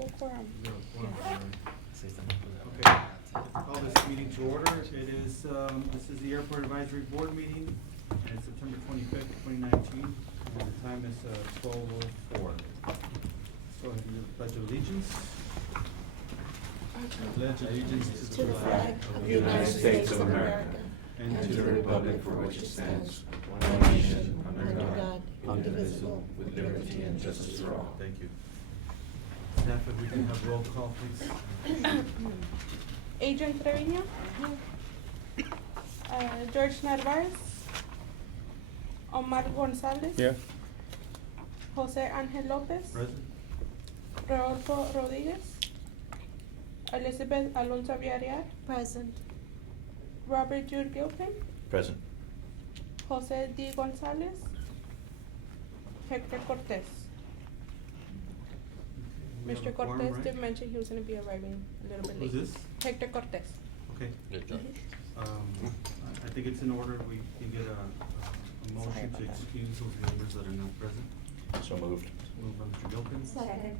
full quorum. Okay, call this meeting to order. It is, this is the Airport Advisory Board meeting, and it's September 25th, 2019, and the time is 12:04. Let's go ahead and do the Pledge of Allegiance. I pledge allegiance To the flag of the United States of America and to the republic for which it stands, one nation, under God, indivisible, with liberty and justice for all. Thank you. Staff, if we can have roll call, please. Adrian Trevino. George Narvaez. Omar Gonzalez. Here. Jose Angel Lopez. Present. Rodolfo Rodriguez. Elizabeth Alonso Villarreal. Present. Robert Jude Gilpin. Present. Jose D. Gonzalez. Hector Cortez. We have Mr. a quorum, Cortez right? did mention he was gonna be arriving a little bit late. Who's this? Hector Cortez. Okay. Good job. I think it's in order. We can get a motion Sorry to about that. excuse those members that are not present. So moved. Moved by Mr. Gilpin. Second.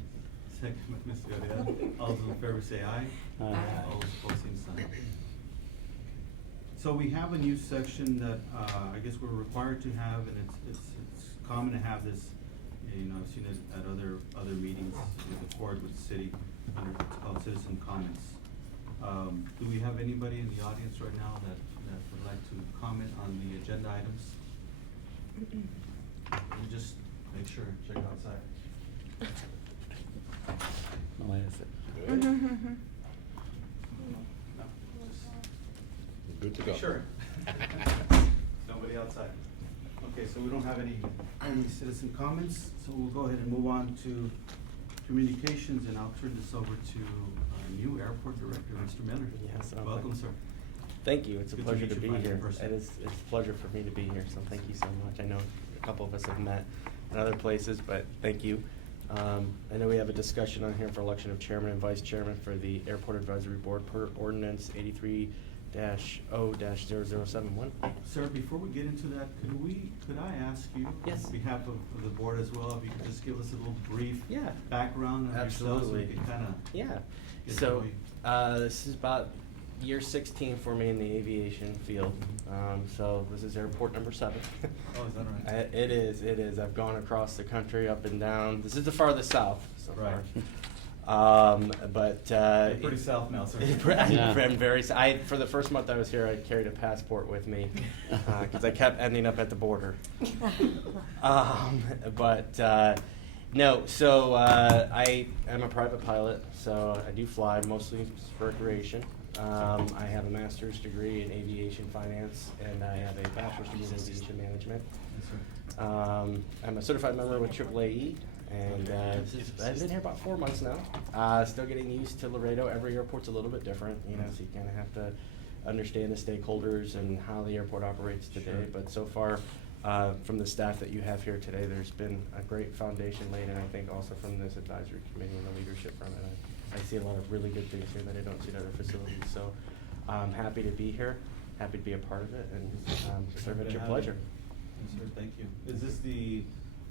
Second by Ms. Villarreal. All those in favor say aye. Aye. All those opposed, same sign. So we have a new section that, I guess we're required to have, and it's common to have this, you know, I've seen it at other meetings with the court, with the city, it's called citizen comments. Do we have anybody in the audience right now that would like to comment on the agenda items? And just make sure, check outside. No, that's it. Mm-hmm. No, just Good to go. sure. Nobody outside. Okay, so we don't have any citizen comments, so we'll go ahead and move on to communications, and I'll turn this over to our new airport director, Mr. Miller. Yes, Welcome, sir. Thank you. It's a Good to pleasure meet to you be finally in here. person. It's a pleasure for me to be here, so thank you so much. I know a couple of us have met in other places, but thank you. I know we have a discussion on here for election of chairman and vice chairman for the Airport Advisory Board per ordinance 83-0-0071. Sir, before we get into that, could I ask you, Yes. on behalf of the board as well, if you could just give us a little brief Yeah. background on yourself, so we Absolutely. can kinda Yeah. get So, going. this is about year 16 for me in the aviation field. So this is airport number 7. Oh, is that right? It is. I've gone across the country, up and down. This is the farthest south so Right. far. But You're pretty south now, sir. I'm very. For the first month I was here, I carried a passport with me because I kept ending up at the border. No. So I am a private pilot, so I do fly mostly for recreation. I have a master's degree in aviation finance, and I have a bachelor's degree in aviation management. Yes, sir. I'm a certified member with AAAE, and I've been here about 4 months now. Still getting used to Laredo. Every airport's a little bit different, you know, so you kind of have to understand the stakeholders and how the airport operates today. Sure. But so far, from the staff that you have here today, there's been a great foundation laid, and I think also from this advisory committee and the leadership from it. I see a lot of really good things here that I don't see at other facilities. So I'm happy to be here, happy to be a part of it, and serve Good at to your have pleasure. you. Yes, sir, thank you. Is this the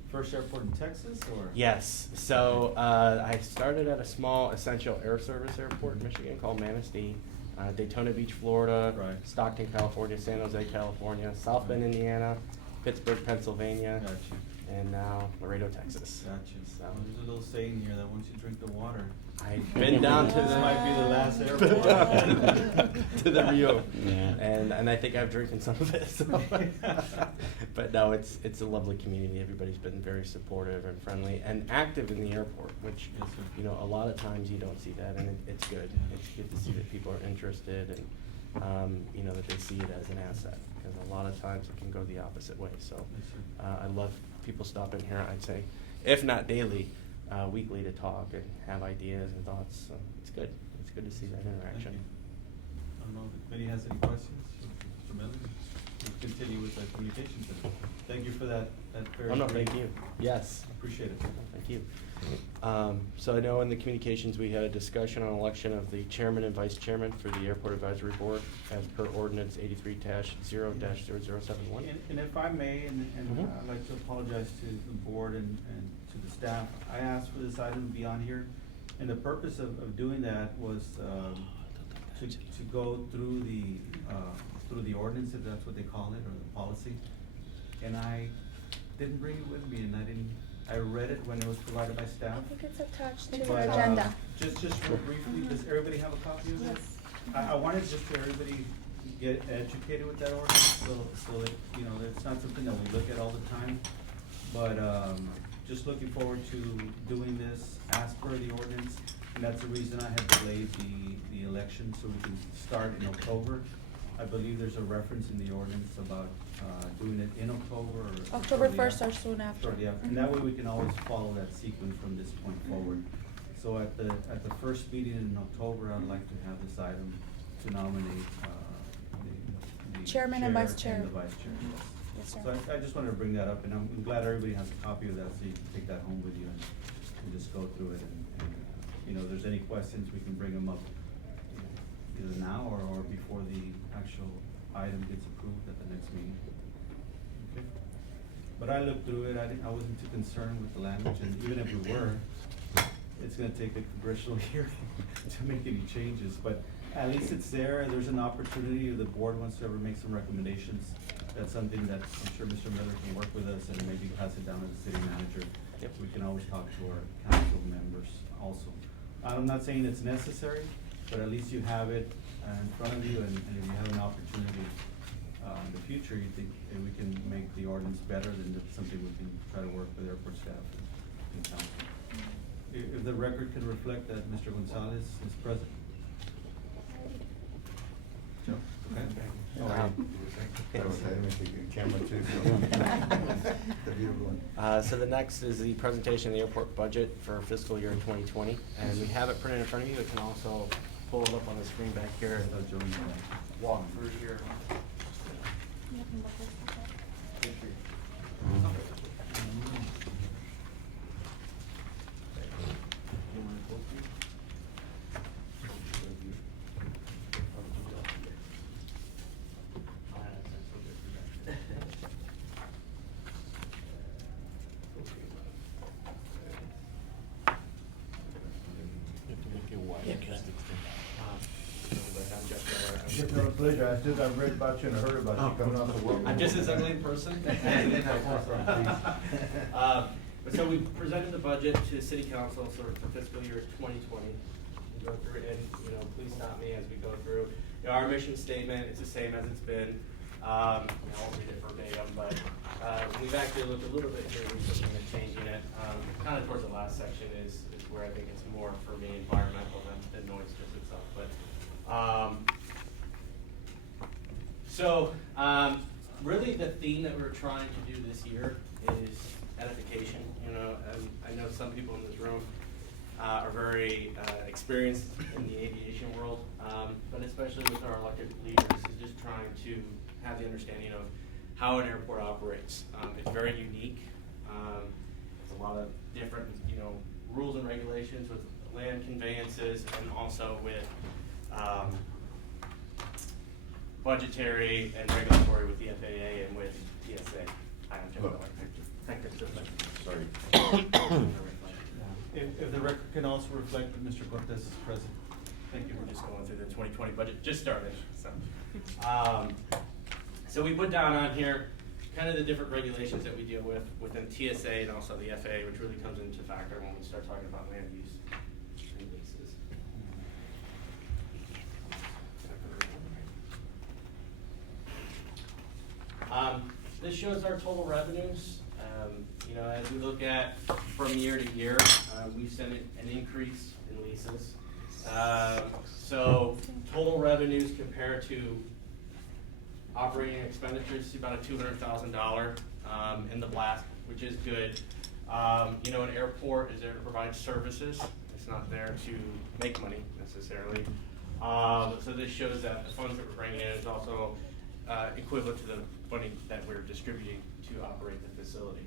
first airport in Texas, or? Yes. So I started at a small essential air service airport in Michigan called Manistee, Daytona Beach, Florida, Right. Stockton, California, San Jose, California, South Bend, Indiana, Pittsburgh, Pennsylvania, Got you. and now Laredo, Texas. Got you. So Well, there's a little saying here that once you drink the water, I've been down to this the might be the last airport. to the Rio, Yeah. and I think I've drinking some of it. So. But no, it's a lovely community. Everybody's been very supportive and friendly and active in the airport, which Yes, sir. you know a lot of times you don't see that, and it's good. Yeah. It's good to see that people are interested and you know that they see it as an asset, because a lot of times it can go the opposite way. So Yes, sir. I love people stopping here. I'd say, if not daily, weekly to talk and have ideas and thoughts. So it's good. It's good to see that Thank interaction. you. I don't know if the committee has any questions. Mr. Miller, we'll continue with the communications. Center. Thank you for that very Oh no, brief- thank you. Yes. Appreciate it. Thank you. So I know in the communications we had a discussion on election of the chairman and vice chairman for the Airport Advisory Board as per ordinance 83-0-0071. And if I may, and Mhm. I'd like to apologize to the board and to the staff, I asked for this item to be on here And the purpose of doing that was, to go through the ordinance, if that's what they call it, or the policy. And I didn't bring it with me, and I read it when it was provided by staff. I think it's attached to It's the But, agenda. Just real briefly, does everybody have a copy of it? Yes. I wanted just for everybody to get educated with that ordinance, so that, you know, it's not something that we look at all the time. But, just looking forward to doing this as per the ordinance, and that's the reason I have delayed the election, so we can start in October. I believe there's a reference in the ordinance about, doing it in October or. October shortly 1st or after. soon after. Shortly after, and that way we can always follow that sequence from this point forward. So at the first meeting in October, I'd like to have this item to nominate, the Chairman and vice chair. And the vice chair, yes. Yes, sir. So I just wanted to bring that up, and I'm glad everybody has a copy of that, so you can take that home with you and just go through it, and, you know, if there's any questions, we can bring them up, you know, either now or before the actual item gets approved at the next meeting. Okay? But I looked through it, I wasn't too concerned with the language, and even if we were, it's gonna take a congressional hearing to make any changes, but at least it's there, there's an opportunity, if the board wants to ever make some recommendations. That's something that I'm sure Mr. Miller can work with us and maybe pass it down to the city manager. Yep. We can always talk to our council members also. I'm not saying it's necessary, but at least you have it in front of you, and if you have an opportunity, in the future, you think that we can make the ordinance better, then that's something we can try to work with airport staff and council. If the record can reflect that Mr. Gonzalez is present. Joe, okay? All right. So the next is the presentation of the airport budget for fiscal year 2020, and we have it printed in front of you. You can also pull it up on the screen back here and walk through here. It's no pleasure, I've read about you and heard about you coming off the world. I'm just as ugly in person. So we presented the budget to city council for fiscal year 2020. We'll go through it, and, you know, please stop me as we go through. You know, our mission statement, it's the same as it's been. I won't read it verbatim, but we've actually looked a little bit here recently at changing it. Kind of towards the last section is where I think it's more, for me, environmental than noise just itself. But really the theme that we're trying to do this year is edification. You know, I know some people in this room are very experienced in the aviation world, but especially with our elected leaders, is just trying to have the understanding of how an airport operates. It's very unique. It's a lot of different, you know, rules and regulations with land conveyances, and also with budgetary and regulatory with the FAA and with TSA. Sorry. If the record can also reflect that Mr. Cortez is present. Thank you. We're just going through the 2020 budget, just started, so. So we put down on here kind of the different regulations that we deal with within TSA and also the FAA, which really comes into factor when we start talking about land use and leases. This shows our total revenues. You know, as we look at from year to year, we've seen an increase in leases. So total revenues compared to operating expenditures is about a $200,000 in the black, which is good. You know, an airport is there to provide services. It's not there to make money necessarily. So this shows that the funds that we're bringing in is also equivalent to the money that we're distributing to operate the facility.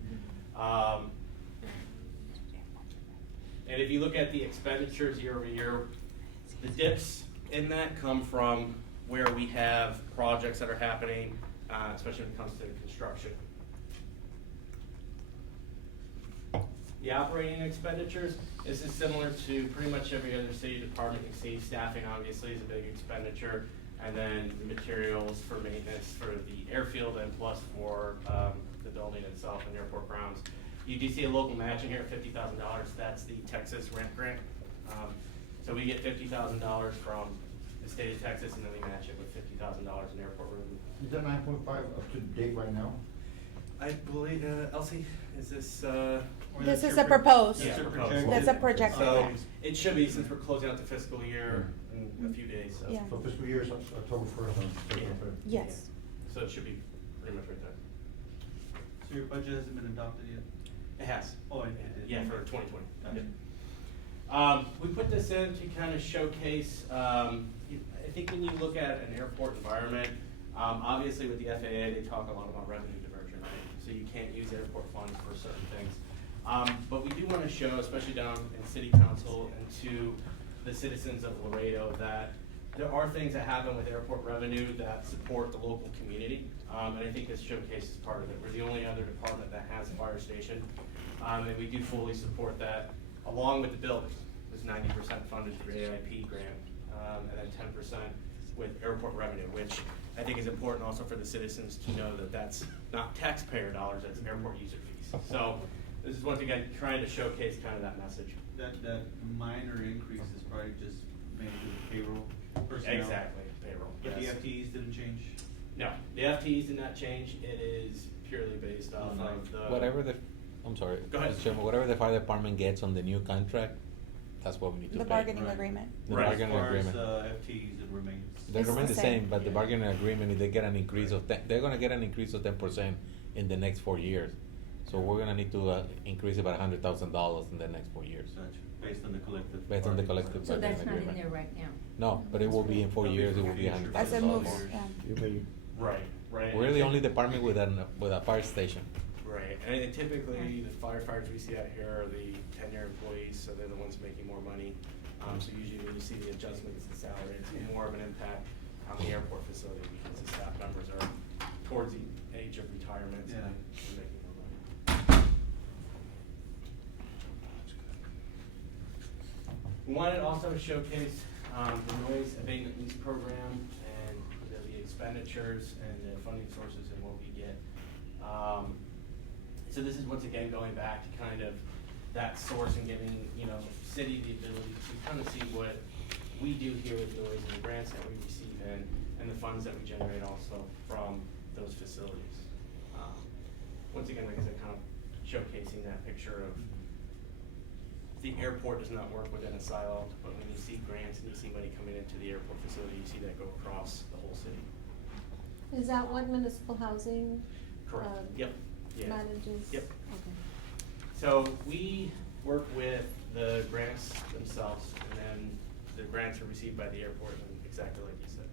And if you look at the expenditures year over year, the dips in that come from where we have projects that are happening, especially when it comes to construction. The operating expenditures, this is similar to pretty much every other city department you see. Staffing obviously is a big expenditure, and then materials for maintenance for the airfield and plus for the building itself and airport grounds. You do see a local match in here, $50,000. That's the Texas rent grant. So we get $50,000 from the state of Texas, and then we match it with $50,000 in airport revenue. Is that 9.5 up to date right now? I believe, Elsie, is this, Or This that's is your a proposed. that's your Yeah, projected- That's a projected. so it should be, since we're closing out the fiscal year in a few days, so. Yeah. So fiscal year is October 1st on September 3rd. Yes. So it should be pretty much right there. So your budget hasn't been adopted yet? It has. Oh, it did. Yeah, for 2020. Gotcha. We put this in to kind of showcase, I think when you look at an airport environment, obviously with the FAA, they talk a lot about revenue diversion, right? So you can't use airport funds for certain things. But we do want to show, especially down in city council and to the citizens of Laredo, that there are things that happen with airport revenue that support the local community. And I think this showcases part of it. We're the only other department that has a fire station. And we do fully support that, along with the building. It's 90% funded through AIP grant, and then 10% with airport revenue, which I think is important also for the citizens to know that that's not taxpayer dollars, that's airport user fees. So this is once again trying to showcase kind of that message. That minor increase is probably just made to payroll personnel. Exactly, payroll. But the yes. FTEs didn't change? No, the FTEs did not change. It is purely based off of the. Whatever the, I'm sorry. Go ahead. Mr. Chairman, whatever the fire department gets on the new contract, that's what we need to pay. The bargaining Right. agreement. The Right. bargaining agreement. As far as FTEs, it remains. They It's remain the the same. same, but the Yeah. bargaining agreement, if they get an increase of they're gonna get an increase of 10% in the next 4 years. So we're gonna need to increase about $100,000 in the next 4 years. Gotcha. Based on the collective. Based on the bargaining collective So bargaining that's not in agreement. there right now? No, but it will be in 4 That'll be years, it for will be future. $100,000. As it moves, yeah. Right, right. We're the only department with a fire station. Right, and typically the firefighters we see out here are the tenure employees, so they're the ones making more money. So usually when you see the adjustments in salary, it's more of an impact on the airport facility because the staff members are towards the age of retirement Yeah. and they're making more money. We wanted to also showcase the noise abatement lease program and the expenditures and the funding sources and what we get. So this is once again going back to kind of that source and giving, city the ability to kind of see what we do here with noise and the grants that we receive and the funds that we generate also from those facilities. Once again, like I said, kind of showcasing that picture of the airport does not work within a silo, but when you see grants and you see money coming into the airport facility, you see that go across the whole city. Is that what municipal housing? Correct. Yep. Yeah. Manages? Yep. Okay. So we work with the grants themselves, and then the grants are received by the airport, and exactly like you said,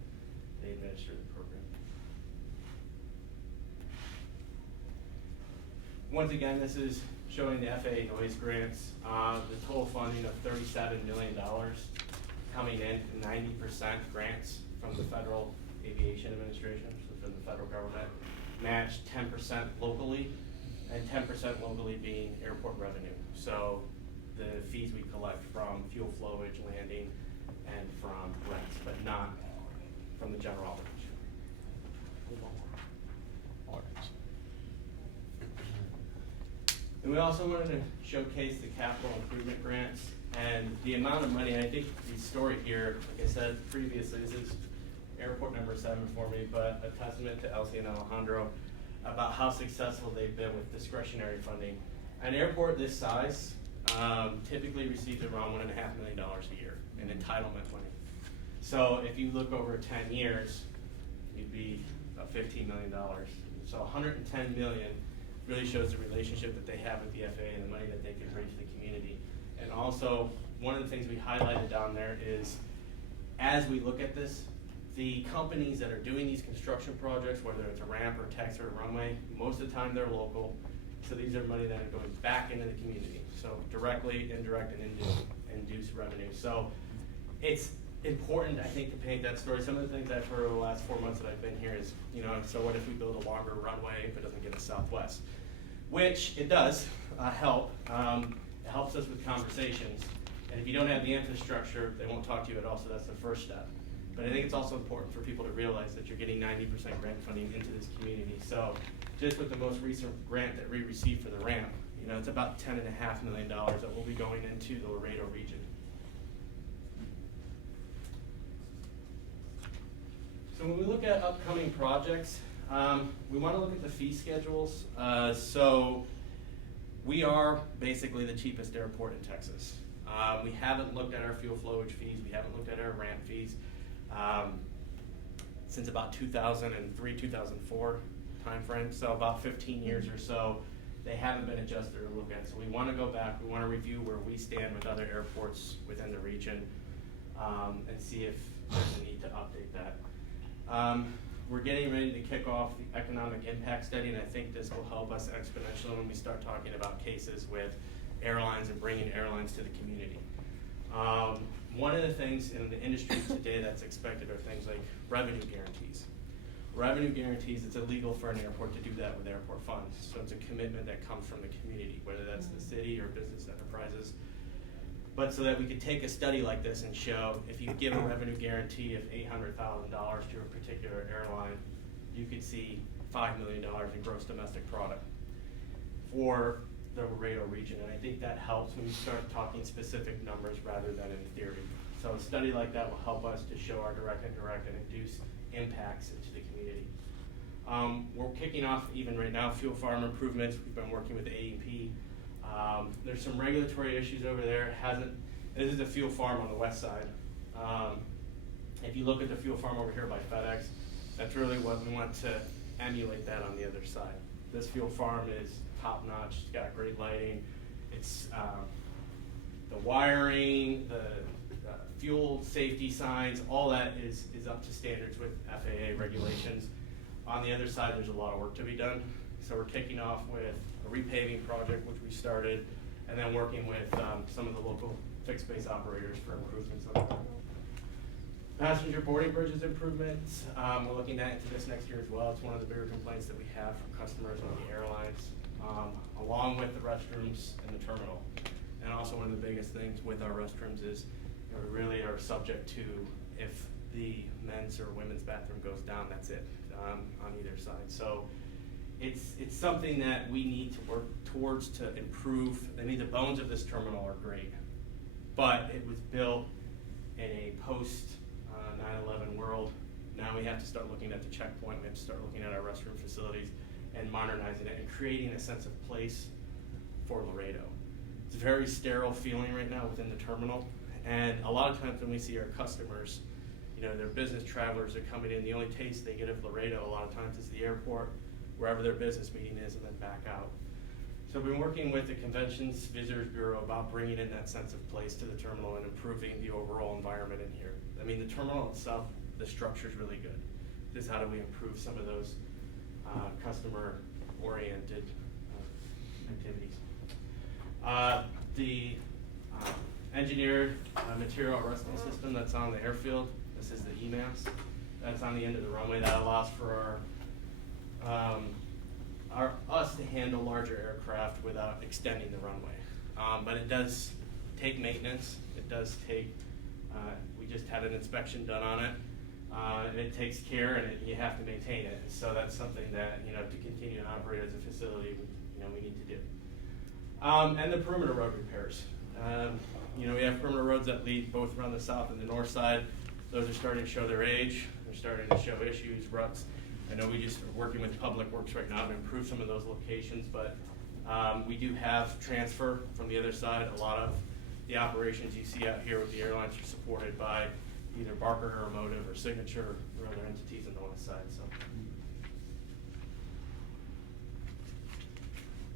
they administer the program. Once again, this is showing the FAA noise grants, the total funding of $37 million coming in, 90% grants from the Federal Aviation Administration, so from the federal government, matched 10% locally, and 10% locally being airport revenue. So the fees we collect from fuel flowage, landing, and from rents, but not from the general operation. And we also wanted to showcase the capital improvement grants and the amount of money. And I think the story here, like I said previously, this is airport number 7 for me, but a testament to Elsie and Alejandro about how successful they've been with discretionary funding. An airport this size typically receives around $1.5 million a year in entitlement money. So if you look over 10 years, you'd be about $15 million. So $110 million really shows the relationship that they have with the FAA and the money that they can bring to the community. And also, one of the things we highlighted down there is, as we look at this, the companies that are doing these construction projects, whether it's a ramp or taxi or runway, most of the time they're local. So these are money that are going back into the community. So directly, indirect, and induced revenue. So it's important, I think, to paint that story. Some of the things I've heard over the last 4 months that I've been here is, so what if we build a longer runway if it doesn't get us southwest? which it does help. It helps us with conversations. And if you don't have the infrastructure, they won't talk to you at all, so that's the first step. But I think it's also important for people to realize that you're getting 90% grant funding into this community. So just with the most recent grant that we received for the ramp, you know, it's about $10.5 million that will be going into the Laredo region. So when we look at upcoming projects, we want to look at the fee schedules. So we are basically the cheapest airport in Texas. We haven't looked at our fuel flowage fees. We haven't looked at our ramp fees since about 2003, 2004 timeframe. So about 15 years or so, they haven't been adjusted or looked at. So we want to go back. We want to review where we stand with other airports within the region and see if there's a need to update that. We're getting ready to kick off the economic impact study, and I think this will help us exponentially when we start talking about cases with airlines and bringing airlines to the community. One of the things in the industry today that's expected are things like revenue guarantees. Revenue guarantees, it's illegal for an airport to do that with airport funds. So it's a commitment that comes from the community, whether that's the city or business enterprises. But so that we could take a study like this and show if you give a revenue guarantee of $800,000 to a particular airline, you could see $5 million in gross domestic product for the Laredo region. And I think that helps when you start talking specific numbers rather than in theory. So a study like that will help us to show our direct and induced impacts into the community. We're kicking off even right now fuel farm improvements. We've been working with AEP. There's some regulatory issues over there. This is a fuel farm on the west side. If you look at the fuel farm over here by FedEx, that's really what we want to emulate that on the other side. This fuel farm is top notch. It's got great lighting. It's the wiring, the fuel safety signs, all that is up to standards with FAA regulations. On the other side, there's a lot of work to be done. So we're kicking off with a repaving project, which we started, and then working with some of the local fixed base operators for improvements on that. Passenger boarding bridges improvements, we're looking at into this next year as well. It's one of the bigger complaints that we have from customers on the airlines, along with the restrooms in the terminal. And also one of the biggest things with our restrooms is we really are subject to if the men's or women's bathroom goes down, that's it, on either side. So it's something that we need to work towards to improve. I mean, the bones of this terminal are great, but it was built in a post 9/11 world. Now we have to start looking at the checkpoint. We have to start looking at our restroom facilities and modernizing it and creating a sense of place for Laredo. It's a very sterile feeling right now within the terminal, and a lot of times when we see our customers, you know, their business travelers are coming in, the only taste they get of Laredo a lot of times is the airport, wherever their business meeting is, and then back out. So we've been working with the Conventions Visitors Bureau about bringing in that sense of place to the terminal and improving the overall environment in here. I mean, the terminal itself, the structure's really good. Just how do we improve some of those customer-oriented activities. The engineered material arresting system that's on the airfield, this is the EMAS. That's on the end of the runway. That allows for us to handle larger aircraft without extending the runway. But it does take maintenance. It does take, we just had an inspection done on it. It takes care, and you have to maintain it. So that's something that, you know, to continue to operate as a facility, we need to do. And the perimeter road repairs. You know, we have perimeter roads that lead both around the south and the north side. Those are starting to show their age. They're starting to show issues, ruts. I know we just are working with Public Works right now to improve some of those locations, but we do have transfer from the other side. A lot of the operations you see out here with the airlines are supported by either Barker Aeromotive or Signature or other entities on the west side. So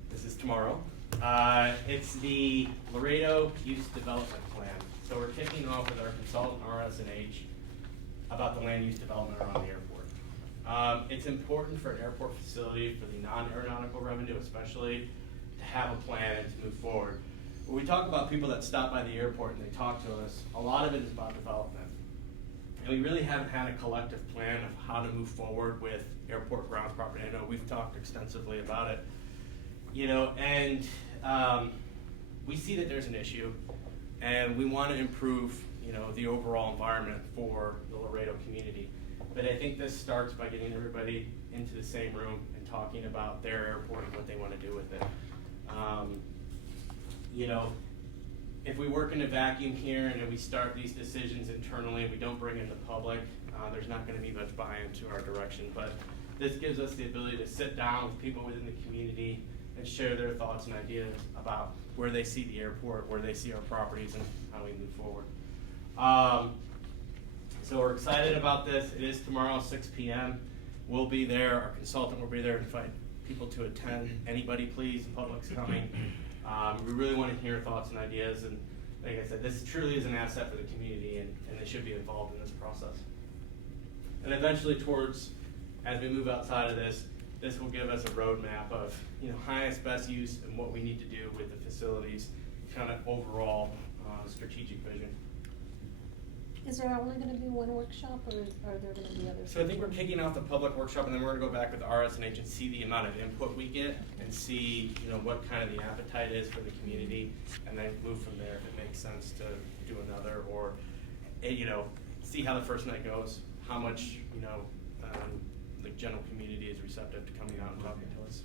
this is tomorrow. It's the Laredo Use Development Plan. So we're kicking off with our consultant RS&H about the land use development around the airport. It's important for an airport facility, for the non-aeronautical revenue especially, to have a plan and to move forward. When we talk about people that stop by the airport and they talk to us, a lot of it is about development. And we really haven't had a collective plan of how to move forward with airport grounds property. I know we've talked extensively about it. You know, and we see that there's an issue, and we want to improve, you know, the overall environment for the Laredo community. But I think this starts by getting everybody into the same room and talking about their airport and what they want to do with it. You know, if we work in a vacuum here and then we start these decisions internally and we don't bring in the public, there's not going to be much buy-in to our direction. But this gives us the ability to sit down with people within the community and share their thoughts and ideas about where they see the airport, where they see our properties, and how we move forward. So we're excited about this. It is tomorrow, 6 p.m. We'll be there. Our consultant will be there to invite people to attend. Anybody, please. The public's coming. We really want to hear thoughts and ideas. And like I said, this truly is an asset for the community, and they should be involved in this process. And eventually, as we move outside of this, this will give us a roadmap of, you know, highest, best use and what we need to do with the facilities, kind of overall strategic vision. Is there only gonna be one workshop, or are there gonna be others? So I think we're kicking off the public workshop, and then we're gonna go back with the RSNH and see the amount of input we get, and see, you know, what kind of the appetite is for the community, and then move from there if it makes sense to do another, or, you know, see how the first night goes, how much, you know, the general community is receptive to coming out and talking to us.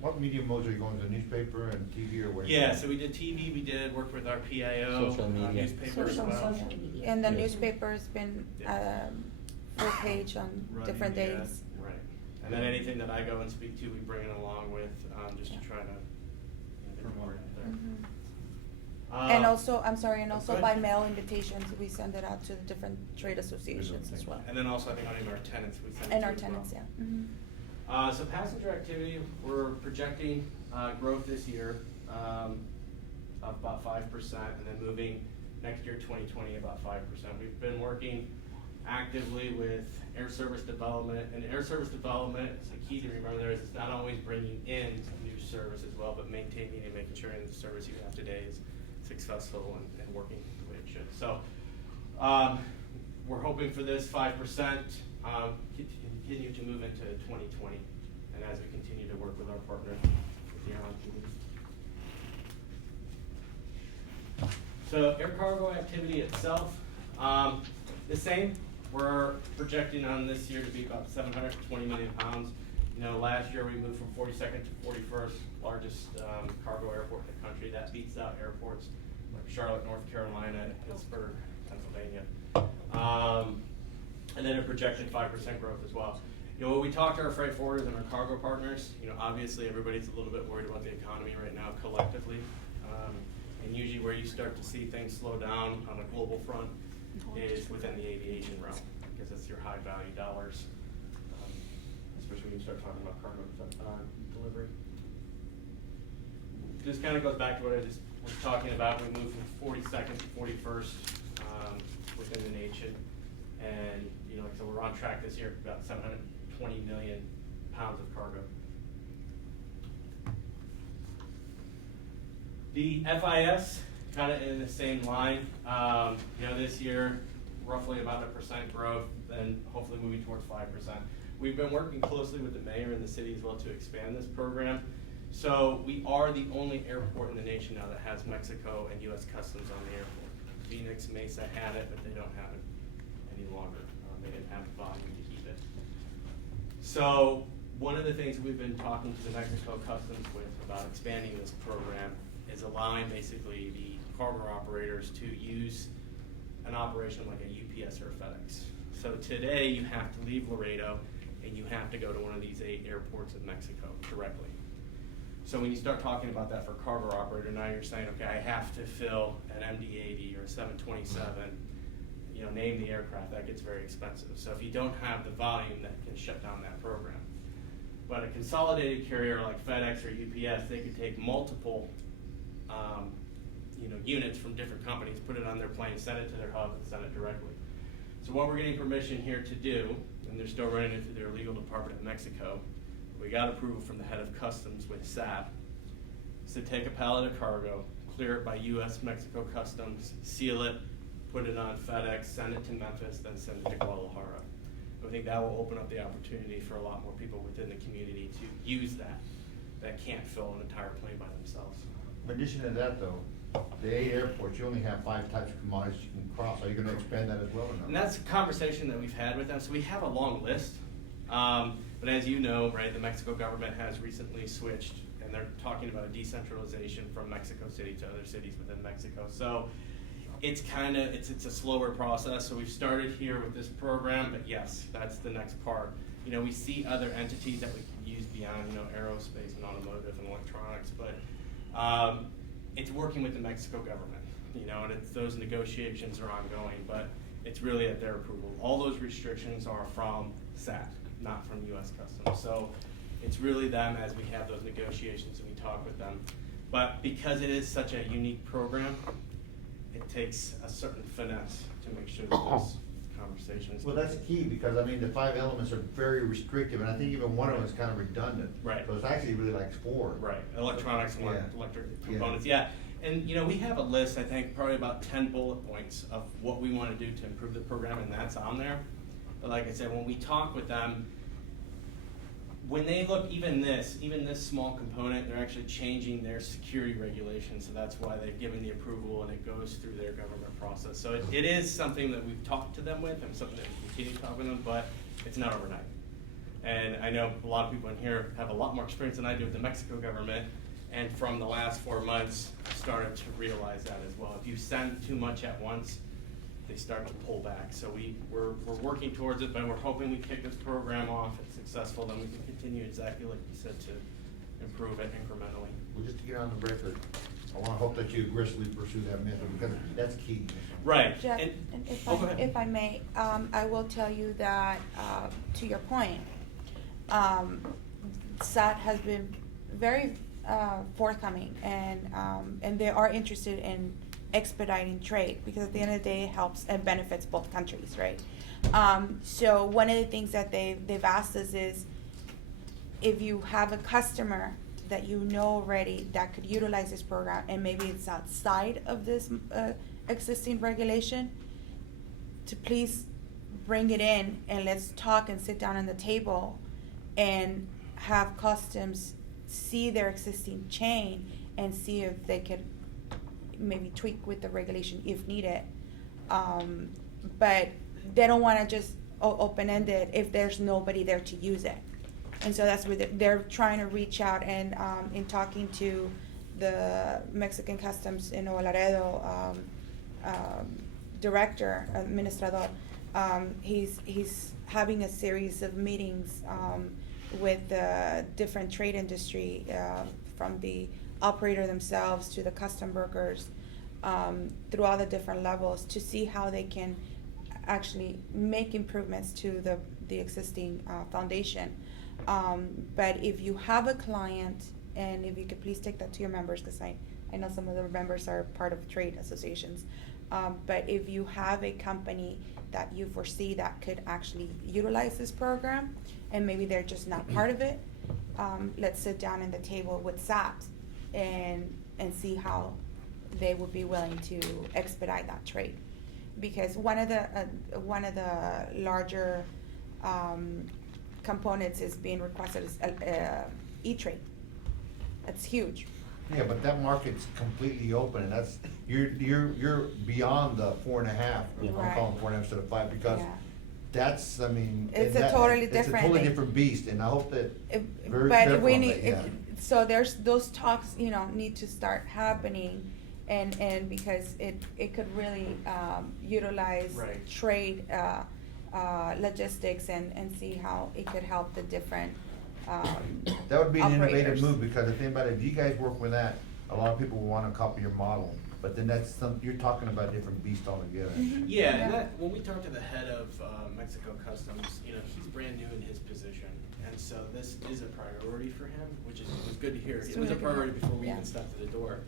What media modes are you going to, newspaper and TV or what? Yeah, so we did TV, we worked with our PIO, Social media. newspaper as Social well. media. And the Yes. newspaper's been, full page on Running different the ad, days. Right. And then anything that I go and speak to, we bring it along with, just to try to, you know, get the word out there. Mhm. Um, And also, I'm sorry, and go also ahead. by mail invitations, we send it out to the different trade associations as well. And then also, I think on our tenants, we send it And to our as well. tenants, yeah. Mhm. So passenger activity, we're projecting growth this year of about 5%, and then moving next year, 2020, about 5%. We've been working actively with air service development, and air service development, is the key to remember there is it's not always bringing in new service as well, but maintaining and making sure that the service you have today is successful and working the way it should. So we're hoping for this 5%, continue to move into 2020, and as we continue to work with our partners with the airline community. So air cargo activity itself, the same. We're projecting on this year to be about 720 million pounds. You know, last year we moved from 42nd to 41st largest cargo airport in the country. That beats out airports like Charlotte, North Carolina, Pittsburgh, Pennsylvania. And then a projected 5% growth as well. You know, when we talk to our freight forwarders and our cargo partners, you know, obviously everybody's a little bit worried about the economy right now collectively. And usually where you start to see things slow down on a global front is within the aviation realm, because it's your high value dollars, especially when you start talking about cargo delivery. This kind of goes back to what I just was talking about. We moved from 42nd to 41st within the nation. And, you know, so we're on track this year for about 720 million pounds of cargo. The FIS, kind of in the same line. You know, this year, roughly about 1% growth, then hopefully moving towards 5%. We've been working closely with the mayor and the city as well to expand this program. So we are the only airport in the nation now that has Mexico and U.S. Customs on the airport. Phoenix, Mesa had it, but they don't have it any longer. They didn't have the volume to keep it. So one of the things we've been talking to the Mexico Customs with about expanding this program is allowing basically the cargo operators to use an operation like a UPS or a FedEx. So today you have to leave Laredo and you have to go to one of these 8 airports in Mexico directly. So when you start talking about that for cargo operator, now you're saying, okay, I have to fill an MD-80 or a 727, you know, name the aircraft, that gets very expensive. So if you don't have the volume, that can shut down that program. But a consolidated carrier like FedEx or UPS, they could take multiple you know, units from different companies, put it on their plane, send it to their hub, and send it directly. So what we're getting permission here to do, and they're still running it through their legal department in Mexico, we got approval from the head of customs with SAP, is to take a pallet of cargo, clear it by U.S.-Mexico Customs, seal it, put it on FedEx, send it to Memphis, then send it to Guadalajara. I think that will open up the opportunity for a lot more people within the community to use that. that can't fill an entire plane by themselves. In addition to that though, the 8 airports, you only have 5 types of commodities you can cross. Are you gonna expand that as well or not? And that's a conversation that we've had with them. So we have a long list. But as you know, right, the Mexico government has recently switched, and they're talking about a decentralization from Mexico City to other cities within Mexico. So it's it's a slower process. So we've started here with this program, but yes, that's the next part. You know, we see other entities that we can use beyond, you know, aerospace and automotive and electronics, but it's working with the Mexico government, you know, and those negotiations are ongoing, but it's really at their approval. All those restrictions are from SAT, not from U.S. Customs. So it's really them as we have those negotiations and we talk with them. But because it is such a unique program, it takes a certain finesse to make sure that those conversations. Well, that's key, because I mean, the 5 elements are very restrictive, and I think even one of them is kind of redundant. Right. So it's actually really like 4. Right, electronics and Yeah. electric components, yeah. And, you know, we have a list, I think, probably about 10 bullet points of what we want to do to improve the program, and that's on there. But like I said, when we talk with them, when they look, even this small component, they're actually changing their security regulations, so that's why they've given the approval and it goes through their government process. So it is something that we've talked to them with and something that we continue to talk with them, but it's not overnight. And I know a lot of people in here have a lot more experience than I do with the Mexico government, and from the last 4 months, I started to realize that as well. If you send too much at once, they start to pull back. So we're working towards it, but we're hoping we kick this program off. It's successful, then we can continue exactly like you said to improve it incrementally. Well, just to get on the record, I want to hope that you aggressively pursue that method, because that's key. Right. Jeff, And- and oh, go ahead. if I may, I will tell you that, to your point, SAT has been very forthcoming, and they are interested in expediting trade, because at the end of the day, it helps and benefits both countries, right? So one of the things that they've asked us is, if you have a customer that you know already that could utilize this program, and maybe it's outside of this existing regulation, to please bring it in and let's talk and sit down on the table and have customs see their existing chain and see if they could maybe tweak with the regulation if needed. But they don't want to just open-ended if there's nobody there to use it. And so that's where they're trying to reach out, and in talking to the Mexican Customs in Nuevo Laredo director, administrador, he's having a series of meetings with the different trade industry, from the operator themselves to the custom brokers, through all the different levels, to see how they can actually make improvements to the existing foundation. But if you have a client, and if you could please take that to your members, because I know some of the members are part of trade associations. But if you have a company that you foresee that could actually utilize this program, and maybe they're just not part of it, let's sit down at the table with SAT and see how they would be willing to expedite that trade. Because one of the larger components is being requested is E-Trade. That's huge. Yeah, but that market's completely open, and that's, you're beyond the 4.5. I'm Right. calling 4.5 instead of 5, because Yeah. that's, I mean. It's and a totally It's a different totally thing. different beast, and I hope that, very But careful we on need, that, yeah. so there's, those talks, need to start happening, and because it could really, utilize Right. trade, logistics and see how it could help the different, That would be an innovative operators. move, because the thing about it, if you guys work with that, a lot of people will wanna copy your model, but then you're talking about a different beast altogether. Mhm. Yeah, Yeah. and that, when we talked to the head of Mexico Customs, he's brand new in his position, and so this is a priority for him, which was good to hear. It's It was a really good. priority before we Yeah. even stepped to the door.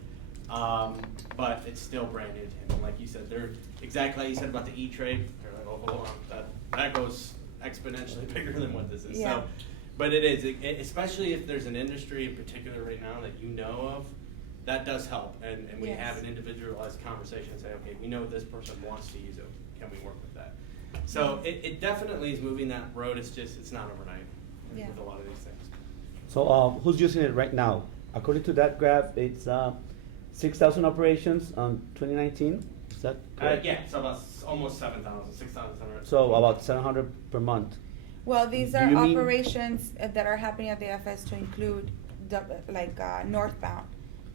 But it's still brand new to him, and like you said, they're, exactly like you said about the E-Trade, they're like, oh, hold on, that goes exponentially bigger than what this is, Yeah. so. But it is, especially if there's an industry in particular right now that you know of, that does help, and we Yes. have an individualized conversation and say, okay, we know this person wants to use it, can we work with that? So it definitely is moving that road, it's not overnight Yeah. with a lot of these things. So, who's using it right now? According to that graph, it's 6,000 operations on 2019. Is that correct? Yeah, so about almost 7,000, 6,700. So about 700 per month. Well, these Do are you mean- operations that are happening at the FS to include northbound.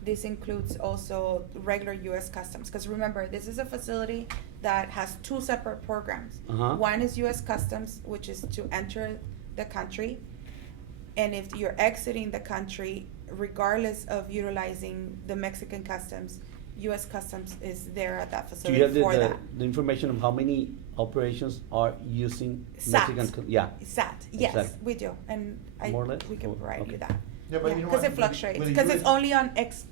This includes also regular U.S. Customs, because remember, this is a facility that has two separate programs. Uh-huh. One is U.S. Customs, which is to enter the country, and if you're exiting the country, regardless of utilizing the Mexican Customs, U.S. Customs is there at that Do facility you have for that. the information of how many operations are using SAT. Yeah. SAT, yes, Exactly. we do, and More or less? we can Oh, provide okay. you that. Yeah, but you know Because what, it fluctuates, with the because it's US only on exports.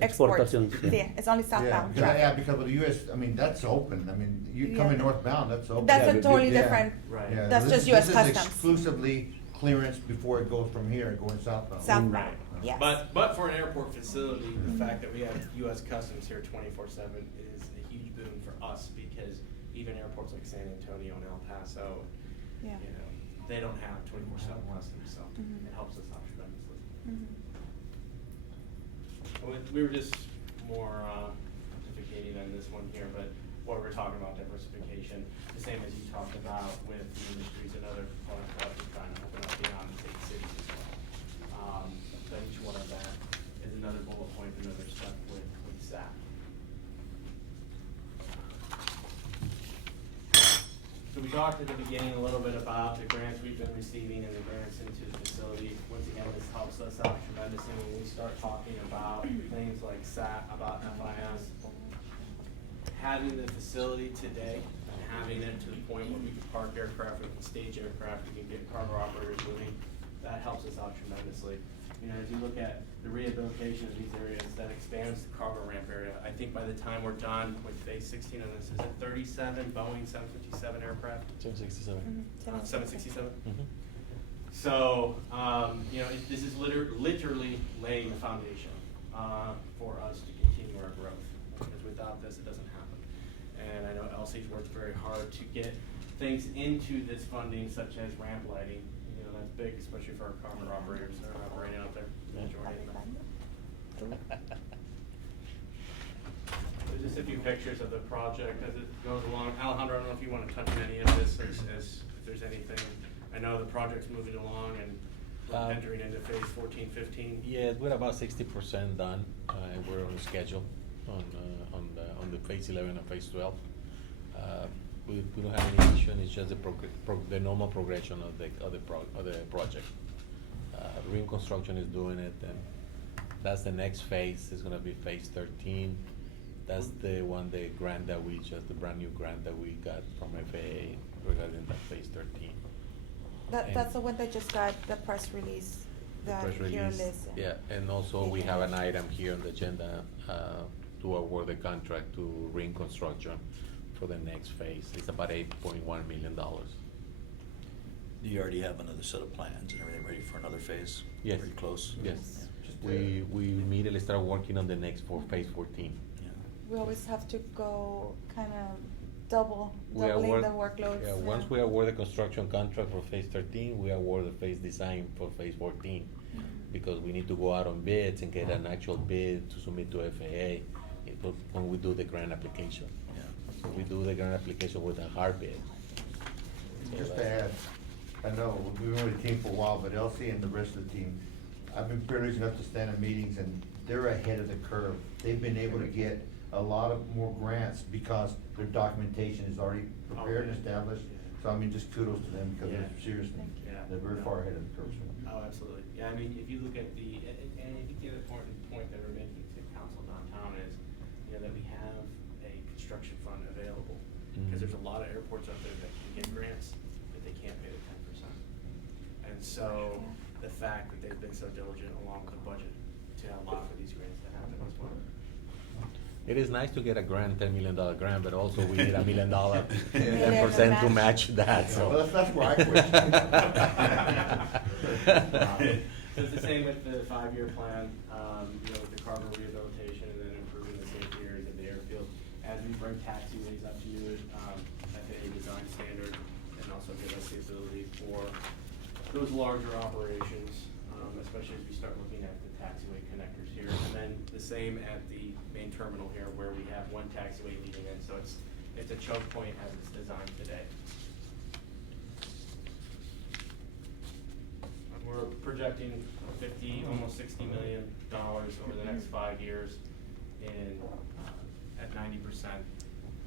Exportaciones, yeah. Yeah, it's only Yeah, southbound because, yeah, traffic. because with the US, I mean, that's open, I mean, you Yeah. coming northbound, that's open. That's Yeah, a but totally yeah. different, Right. Yeah, That's this just is- US This Customs. is exclusively clearance before it goes from here, going southbound. southbound, Right. yes. But for an airport facility, the fact that we have U.S. Customs here 24/7 is a huge boon for us, because even airports like San Antonio and El Paso, Yeah. you know, they don't have 24/7 customs, so Mhm. it helps us out tremendously. Mhm. We were just more pontificating on this one here, but what we're talking about diversification, the same as you talked about with the industries and other products that we're trying to open up beyond the state cities as well. So each one of that is another bullet point, another step with SAP. So we talked at the beginning a little bit about the grants we've been receiving and the grants into the facility. Once again, this helps us out tremendously when we start talking about things like SAT, about FIS. Having the facility today and having it to the point where we can park aircraft, we can stage aircraft, we can get cargo operators moving, that helps us out tremendously. You know, as you look at the rehabilitation of these areas, that expands the cargo ramp area. I think by the time we're done with phase 16 of this, is it 37 Boeing 757 aircraft? 767. Mhm. 767? Mhm. So, you know, this is literally laying the foundation for us to continue our growth. Because without this, it doesn't happen. And I know Elsie's worked very hard to get things into this funding, such as ramp lighting. You know, that's big, especially for our cargo operators that are operating out there. Enjoying them. There's just a few pictures of the project as it goes along. Alejandro, I don't know if you want to touch on any of this, as if there's anything. I know the project's moving along and we're entering into phase 14, 15. Yeah, we're about 60% done, and we're on schedule on the phase 11 and phase 12. We don't have any issue, and it's just the normal progression of the project. Ring Construction is doing it, and that's the next phase. It's gonna be phase 13. That's the brand new grant that we got from FAA regarding that phase 13. That's the one that just got the press release, The that press here release, list. yeah, and also we have an item here on the agenda, to award the contract to Ring Construction for the next phase. It's about $8.1 million. Do you already have another set of plans and everything ready for another phase? Yes. Pretty close? Yes. Just, We immediately start working on the next phase 14. Yeah. We always have to go kind of doubling We the award- workloads. Yeah, once we award the construction contract for phase 13, we award the phase design for phase 14. Because we need to go out on bids and get an actual bid to submit to FAA when we do the grant application. Yeah. So we do the grant application with a hard bid. So Just to that's- add, I know, we've been with the team for a while, but Elsie and the rest of the team, I've been privileged enough to stand in meetings, and they're ahead of the curve. They've been able to get a lot of more grants because their documentation is already prepared and established. So I mean, just kudos to them, because they're Yeah. seriously, Yeah. they're very far ahead of the curve. Oh, absolutely. Yeah, I mean, if you look at and I think the other point that we're making to council downtown is, you know, that we have a construction fund available. Because there's a lot of airports out there that can get grants, but they can't pay the 10%. And so, the fact that they've been so diligent along with the budget to allow for these grants to happen as well. It is nice to get a grant, $10 million grant, but also we need $1 million, Yeah. 10% to match that, so. Well, that's where I quit. So it's the same with the 5-year plan, you know, with the cargo rehabilitation and then improving the safety areas of the airfield. As we bring taxiways up to you, FAA design standard, and also give us the ability for those larger operations, especially as we start looking at the taxiway connectors here. And then the same at the main terminal here, where we have one taxiway leading in, so it's a choke point as it's designed today. We're projecting almost $60 million over the next 5 years in, at 90%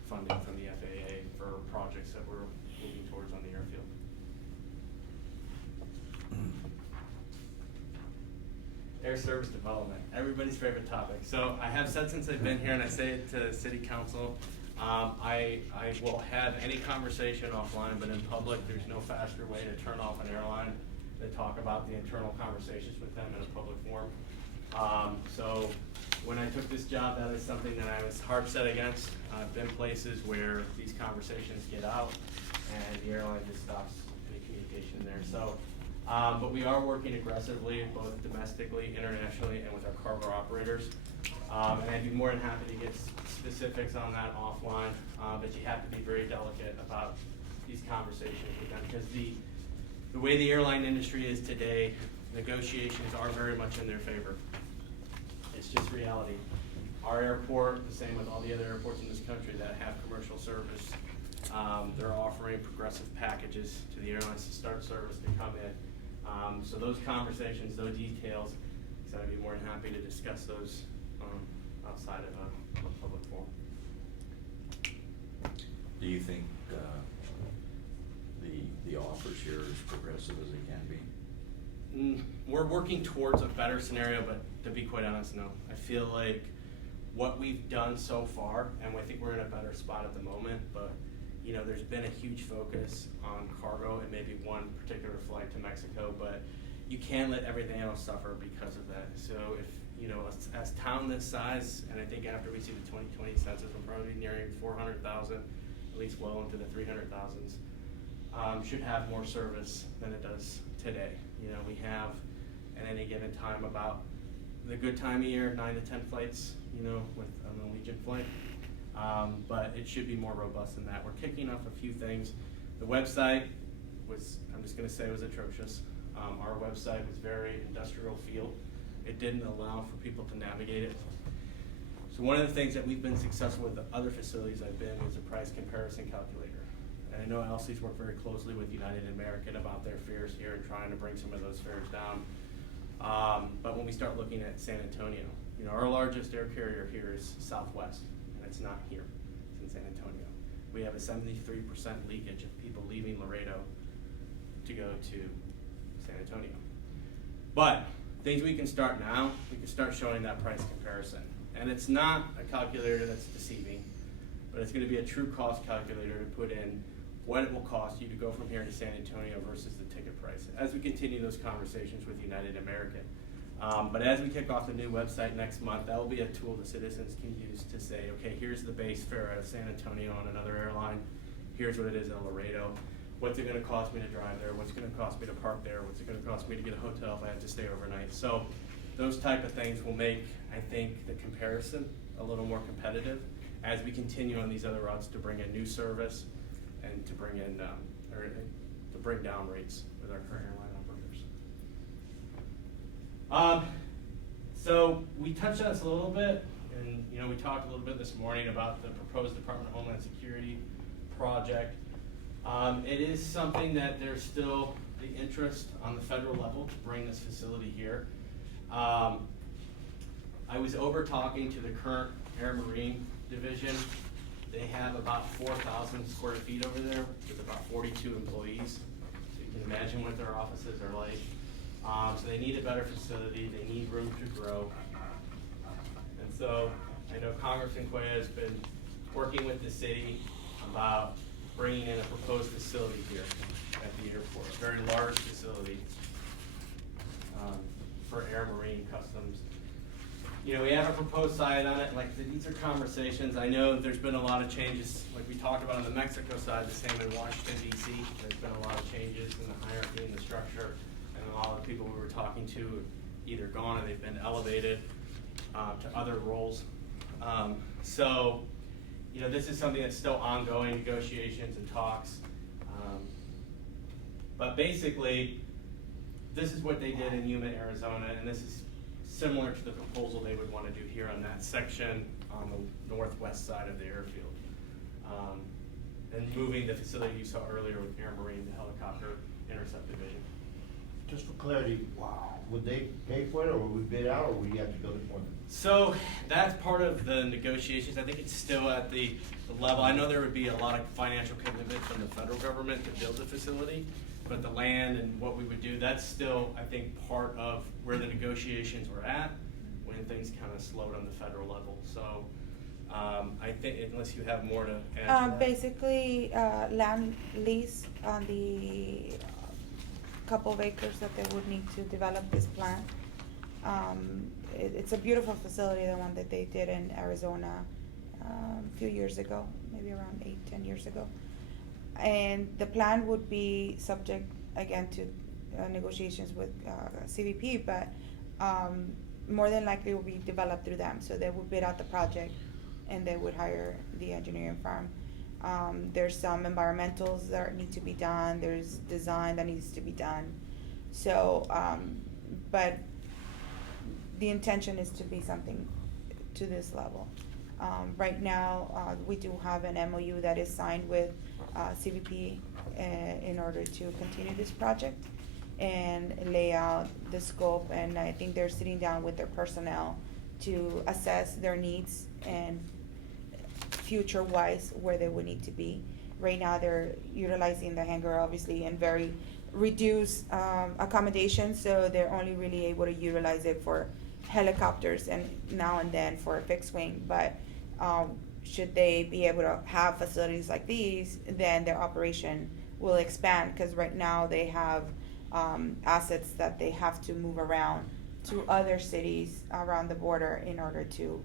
funding from the FAA for projects that we're moving towards on the airfield. Air service development, everybody's favorite topic. So I have said since I've been here, and I say it to city council, I will have any conversation offline, but in public, there's no faster way to turn off an airline than talk about the internal conversations with them in a public forum. So when I took this job, that is something that I was hard set against. I've been places where these conversations get out and the airline just stops any communication there. So, but we are working aggressively, both domestically, internationally, and with our cargo operators. And I'd be more than happy to get specifics on that offline, but you have to be very delicate about these conversations with them, because the way the airline industry is today, negotiations are very much in their favor. It's just reality. Our airport, the same with all the other airports in this country that have commercial service, they're offering progressive packages to the airlines to start service to come in. So those conversations, those details, so I'd be more than happy to discuss those outside of a public forum. Do you think the offers here as progressive as they can be? We're working towards a better scenario, but to be quite honest, no. I feel like what we've done so far, and I think we're in a better spot at the moment, but you know, there's been a huge focus on cargo and maybe one particular flight to Mexico, but you can't let everything else suffer because of that. So if, you know, as town this size, and I think after we see the 2020 census, we're probably nearing 400,000, at least well into the 300,000s. Should have more service than it does today. You know, we have at any given time about the good time of year, 9 to 10 flights, you know, with an Allegiant flight. But it should be more robust than that. We're kicking off a few things. The website was, I'm just gonna say, was atrocious. Our website was very industrial feel. It didn't allow for people to navigate it. So one of the things that we've been successful with the other facilities I've been was a price comparison calculator. And I know Elsie's worked very closely with United and American about their fares here and trying to bring some of those fares down. But when we start looking at San Antonio, you know, our largest air carrier here is Southwest, and it's not here, it's in San Antonio. We have a 73% leakage of people leaving Laredo to go to San Antonio. But things we can start now, we can start showing that price comparison. And it's not a calculator that's deceiving, but it's gonna be a true cost calculator to put in what it will cost you to go from here to San Antonio versus the ticket price, as we continue those conversations with United American. But as we kick off the new website next month, that will be a tool the citizens can use to say, okay, here's the base fare out of San Antonio on another airline, here's what it is in Laredo, what's it gonna cost me to drive there, what's it gonna cost me to park there, what's it gonna cost me to get a hotel if I have to stay overnight. So those type of things will make, I think, the comparison a little more competitive as we continue on these other routes to bring in new service and to bring in, or to bring down rates with our current airline operators. So we touched on this a little bit, and you know, we talked a little bit this morning about the proposed Department of Homeland Security project. It is something that there's still the interest on the federal level to bring this facility here. I was over talking to the current Air Marine Division. They have about 4,000 square feet over there with about 42 employees. So you can imagine what their offices are like. So they need a better facility, they need room to grow. And so I know Congressman Cuellar has been working with the city about bringing in a proposed facility here at the airport, a very large facility for Air Marine Customs. You know, we have a proposed site on it. Like, these are conversations. I know there's been a lot of changes, like we talked about on the Mexico side, the same in Washington, D.C. There's been a lot of changes in the hierarchy and the structure, and a lot of the people we were talking to have either gone or they've been elevated to other roles. So, you know, this is something that's still ongoing, negotiations and talks. But basically, this is what they did in Yuma, Arizona, and this is similar to the proposal they would want to do here on that section on the northwest side of the airfield. And moving the facility you saw earlier with Air Marine, the helicopter intercept division. Just for clarity, would they pay for it, or would we bid out, or would you have to build it for them? So that's part of the negotiations. I think it's still at the level, I know there would be a lot of financial commitment from the federal government to build the facility, but the land and what we would do, that's still, I think, part of where the negotiations were at when things kind of slowed on the federal level. So I think, unless you have more to add to that. Basically, land lease on the couple of acres that they would need to develop this plant. It's a beautiful facility, the one that they did in Arizona a few years ago, maybe around 8-10 years ago. And the plan would be subject, again, to negotiations with CBP, but more than likely will be developed through them. So they would bid out the project and they would hire the engineering firm. There's some environmentals that need to be done, there's design that needs to be done. So, but the intention is to be something to this level. Right now, we do have an MOU that is signed with CBP in order to continue this project and lay out the scope, and I think they're sitting down with their personnel to assess their needs and future-wise where they would need to be. Right now, they're utilizing the hangar obviously in very reduced accommodations, so they're only really able to utilize it for helicopters and now and then for a fixed wing. But should they be able to have facilities like these, then their operation will expand, because right now they have assets that they have to move around to other cities around the border in order to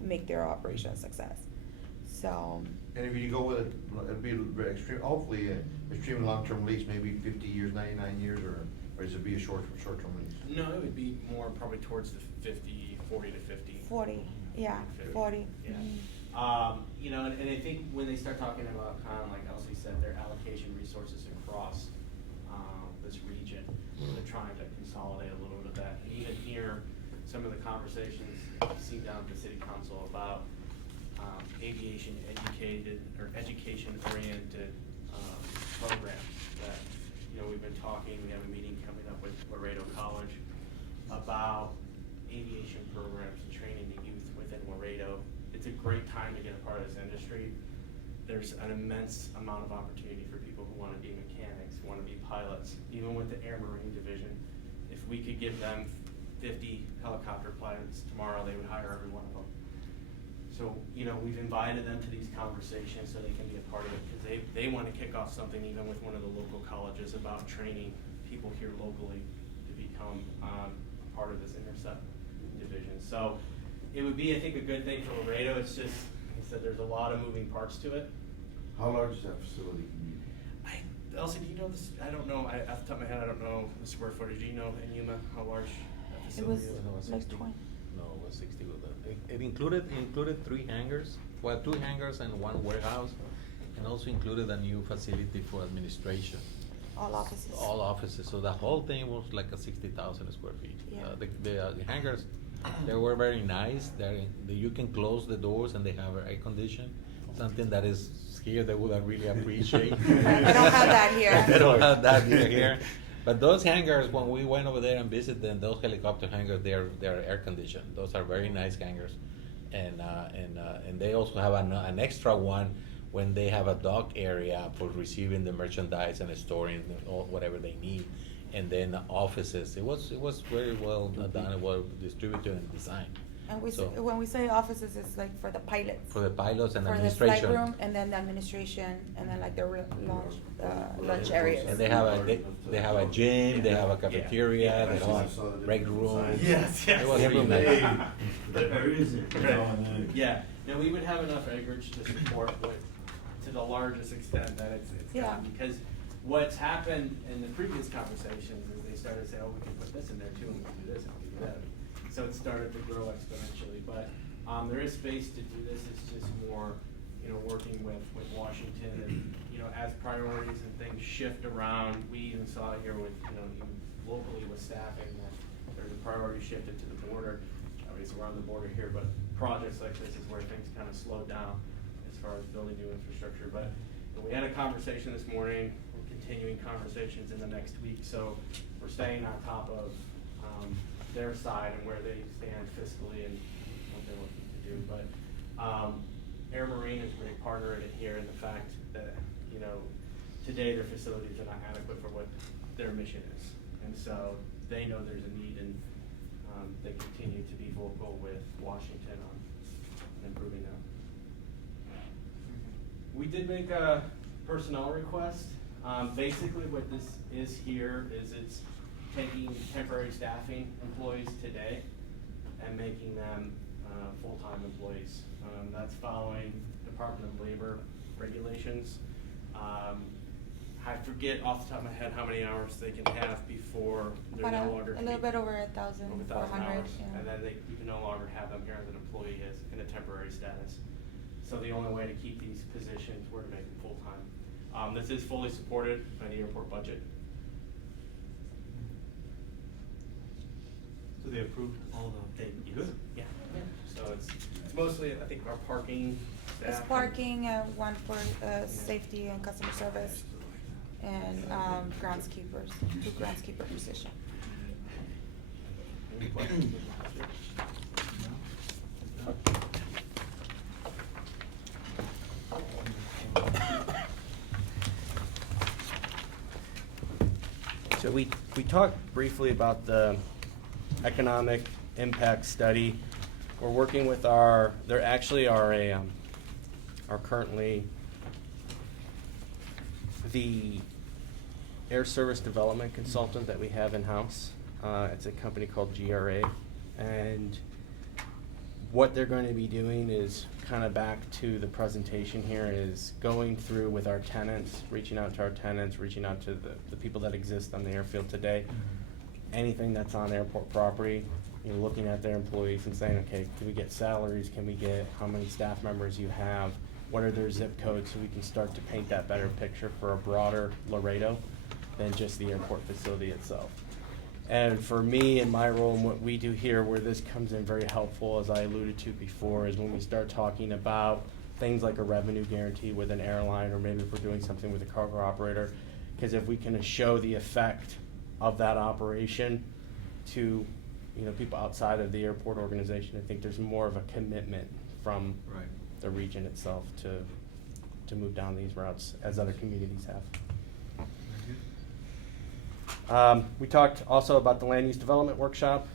make their operation a success. So. And if you go with it, it'd be very extreme, hopefully, extreme long-term lease, maybe 50 years, 99 years, or is it be a short-term lease? No, it would be more probably towards the 40 to 50. 40, yeah, 50. 40. Yeah. Mhm. You know, and I think when they start talking about, kind of like Elsie said, their allocation resources across this region, they're trying to consolidate a little bit of that. And even here, some of the conversations I've seen down at the city council about aviation education-oriented programs that, you know, we've been talking, we have a meeting coming up with Laredo College about aviation programs and training the youth within Laredo. It's a great time to get a part of this industry. There's an immense amount of opportunity for people who want to be mechanics, who want to be pilots. Even with the Air Marine division, if we could give them 50 helicopter pilots tomorrow, they would hire every one of them. So, you know, we've invited them to these conversations so they can be a part of it, because they want to kick off something even with one of the local colleges about training people here locally to become a part of this intercept division. So it would be, I think, a good thing for Laredo. It's just, like I said, there's a lot of moving parts to it. How large is that facility? Elsie, do you know this? I don't know, off the top of my head, I don't know the square footage. Do you know in Yuma how large that It facility was is? like 20. No, it was 60 with that. It included 3 hangars, well, 2 hangars and 1 warehouse, and also included a new facility for administration. All offices. All offices, so the whole thing was like a 60,000 square feet. Yeah. The hangars, they were very nice. You can close the doors and they have air conditioning, something that is here they would really appreciate. They don't have that here. They don't have that here. But those hangars, when we went over there and visited them, those helicopter hangars, they're air conditioned. Those are very nice hangars, and they also have an extra one when they have a dock area for receiving the merchandise and storing whatever they need, and then offices. It was very well done, well distributed and designed. And So- when we say offices, it's like for the pilots. For the pilots and For the administration. flight room, and then the administration, and then like the lunch areas. And they have a gym, they have a cafeteria, they have a break room. Yes, yes. It was really nice. There is it, you know, and then. Yeah, no, we would have enough acreage to support to the largest extent that it's Yeah. gotten. Because what's happened in the previous conversations is they started to say, oh, we can put this in there too, and we can do this, and we can do that. So it started to grow exponentially, but there is space to do this. It's just more, you know, working with Washington, and, you know, as priorities and things shift around. We even saw here with, you know, even locally with staffing, that there's a priority shifted to the border. Obviously, we're on the border here, but projects like this is where things kind of slow down as far as building new infrastructure. But we had a conversation this morning, we're continuing conversations in the next week, so we're staying on top of their side and where they stand fiscally and what they're looking to do. But Air Marine is a great partner in it here, in the fact that, you know, today their facilities are not adequate for what their mission is. And so they know there's a need, and they continue to be vocal with Washington on improving that. We did make a personnel request. Basically what this is here is it's taking temporary staffing employees today and making them full-time employees. That's following Department of Labor regulations. I forget off the top of my head how many hours they can have before they're About no longer. a little bit over 1,400, over 1,000 hours, yeah. and then you can no longer have them here as an employee as in a temporary status. So the only way to keep these positions were to make them full-time. This is fully supported by the airport budget. So they approved all the. Yes. Yeah. So it's mostly, I think, our parking staff. It's parking, one for safety and customer service, and groundskeepers, 2 groundskeeper position. Any questions? So we talked briefly about the economic impact study. We're working with there actually are are currently the air service development consultant that we have in-house. It's a company called GRA, and what they're going to be doing is kind of back to the presentation here, is going through with our tenants, reaching out to our tenants, reaching out to the people that exist on the airfield today, anything that's on airport property, you know, looking at their employees and saying, okay, can we get salaries, can we get how many staff members you have, what are their zip codes, so we can start to paint that better picture for a broader Laredo than just the airport facility itself. And for me and my role and what we do here, where this comes in very helpful, as I alluded to before, is when we start talking about things like a revenue guarantee with an airline, or maybe if we're doing something with a cargo operator, because if we can show the effect of that operation to, you know, people outside of the airport organization, I think there's more of a commitment from Right. the region itself to move down these routes, as other communities have. We talked also about the land use development workshop.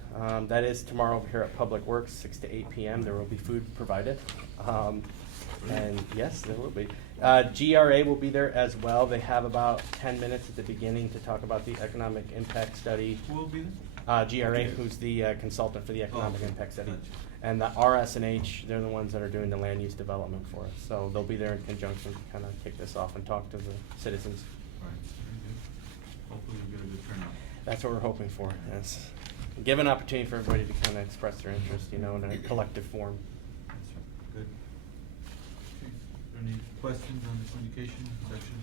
That is tomorrow over here at Public Works, 6 to 8 p.m. There will be food provided. And yes, there will be. GRA will be there as well. They have about 10 minutes at the beginning to talk about the economic impact study. Who will be there? GRA, who's the consultant for the economic okay. impact study. Gotcha. And the RS&H, they're the ones that are doing the land use development for us. So they'll be there in conjunction to kind of kick this off and talk to the citizens. Right. Very good. Hopefully we get a good turnout. That's what we're hoping for, yes. Give an opportunity for everybody to kind of express their interest, you know, in a collective form. That's right. Good. Okay. Are there any questions on the communication section?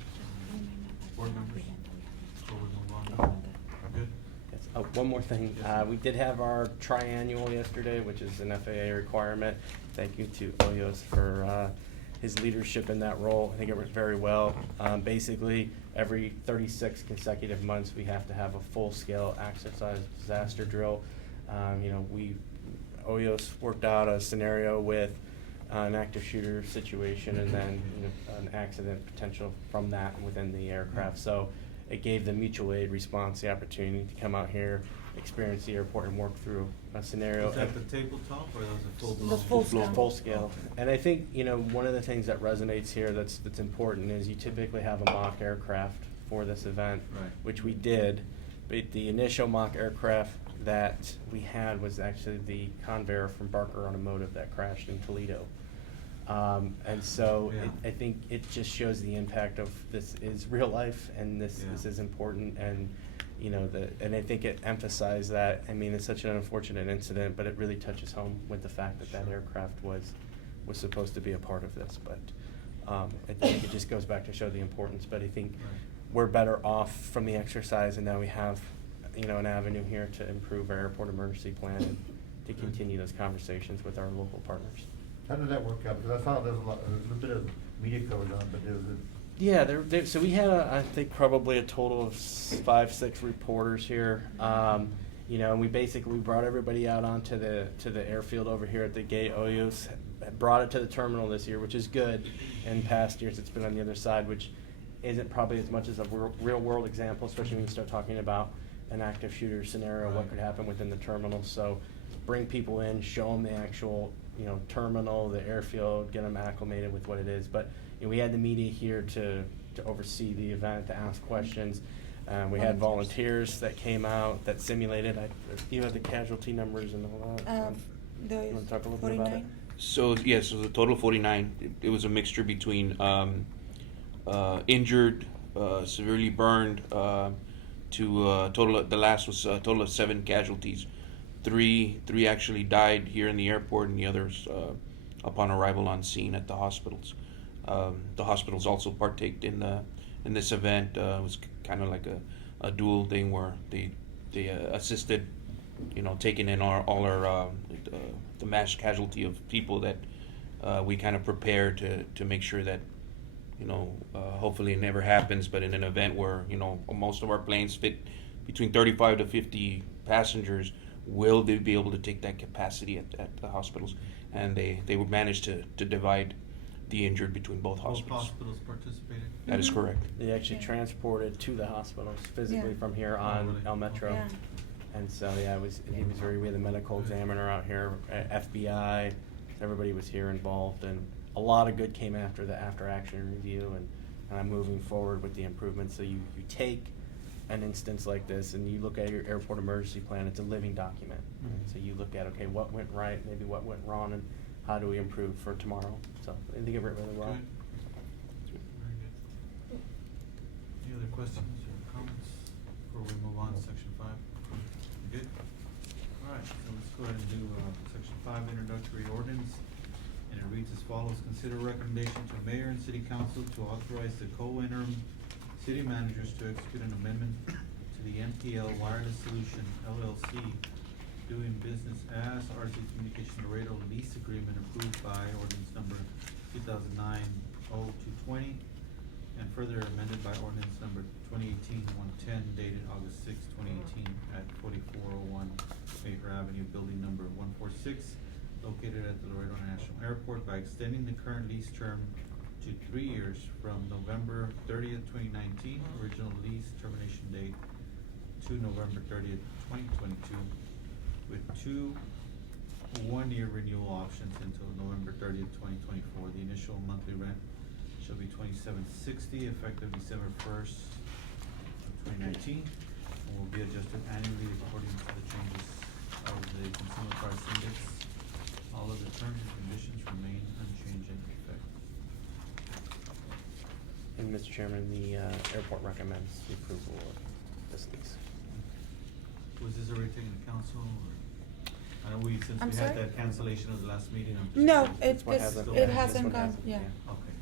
Board members? Before we move on? Good? Yes. Oh, one more thing. We did have our triannual yesterday, which is an FAA requirement. Thank you to Oyos for his leadership in that role. I think it went very well. Basically, every 36 consecutive months, we have to have a full-scale exercise disaster drill. You know, Oyos worked out a scenario with an active shooter situation, and then, you know, an accident potential from that within the aircraft. So it gave the mutual aid response the opportunity to come out here, experience the airport, and work through a scenario. Was that the tabletop or that was a full The blown? full scale. Full scale. And I think, you know, one of the things that resonates here that's important is you typically have a mock aircraft for this event, Right. which we did. But the initial mock aircraft that we had was actually the Convair from Barker Automotive that crashed in Toledo. And so Yeah. I think it just shows the impact of this is real life, and this Yeah. is important, and you know, and I think it emphasized that. I mean, it's such an unfortunate incident, but it really touches home with the fact that that Sure. aircraft was supposed to be a part of this. But I think it just goes back to show the importance. But I think Right. we're better off from the exercise, and now we have you know, an avenue here to improve our airport emergency plan and to continue those conversations with our local partners. How did that work out? Because I saw there's a little bit of media coverage on it, but there was a. Yeah, so we had, I think, probably a total of 5, 6 reporters here. You know, and we basically brought everybody out onto the airfield over here at the gate. Oyos brought it to the terminal this year, which is good. In past years, it's been on the other side, which isn't probably as much as a real world example, especially when you start talking about an active shooter scenario, what could happen within the terminal. So bring people in, show them the actual, you know, terminal, the airfield, get them acclimated with what it is. But you know, we had the media here to oversee the event, to ask questions. We had volunteers that came out that simulated. You have the casualty numbers and all that. You want to talk a little bit about it? So the total 49. It was a mixture between injured, severely burned, to total. The last was a total of 7 casualties. Three actually died here in the airport, and the others upon arrival on scene at the hospitals. The hospitals also partaked in this event. It was kind of like a dual thing where they assisted, you know, taking in all our the mass casualty of people that we kind of prepared to make sure that, you know, hopefully it never happens. But in an event where, you know, most of our planes fit between 35 to 50 passengers, will they be able to take that capacity at the hospitals? And they would manage to divide the injured between both hospitals. Both hospitals participated? That is correct. They actually transported to the hospitals physically from here on really? El Metro. Yeah. And so, yeah, he was very, we had the medical examiner out here, FBI, everybody was here involved, and a lot of good came after the after-action review and kind of moving forward with the improvements. So you take an instance like this and you look at your airport emergency plan, it's a living document. Mhm. So you look at, okay, what went right, maybe what went wrong, and how do we improve for tomorrow? So I think it went really well. Good. Very good. Any other questions or comments before we move on to section 5? Good? All right, so let's go ahead and do section 5, introductory ordinance. And it reads as follows: consider recommendation to mayor and city council to authorize the co-interim city managers to execute an amendment to the MPL Wireless Solution LLC doing business as RC Communication Laredo lease agreement approved by ordinance number 2009-0220 and further amended by ordinance number 2018-110 dated August 6, 2018 at 4401 Maker Avenue, building number 146, located at the Laredo International Airport, by extending the current lease term to 3 years from November 30th, 2019, original lease termination date, to November 30th, 2022, with 2 one-year renewal options until November 30th, 2024. The initial monthly rent shall be $27.60 effective December 1st of 2019, and will be adjusted annually according to the changes of the consumer price index. All of the terms and conditions remain unchanged in effect. And Mr. Chairman, the airport recommends the approval of this lease. Was this already taken to council, or? I know since I'm we sorry? had that cancellation of the last meeting, I'm just. No, curious. what hasn't- it this hasn't one gone, hasn't, yeah. Okay.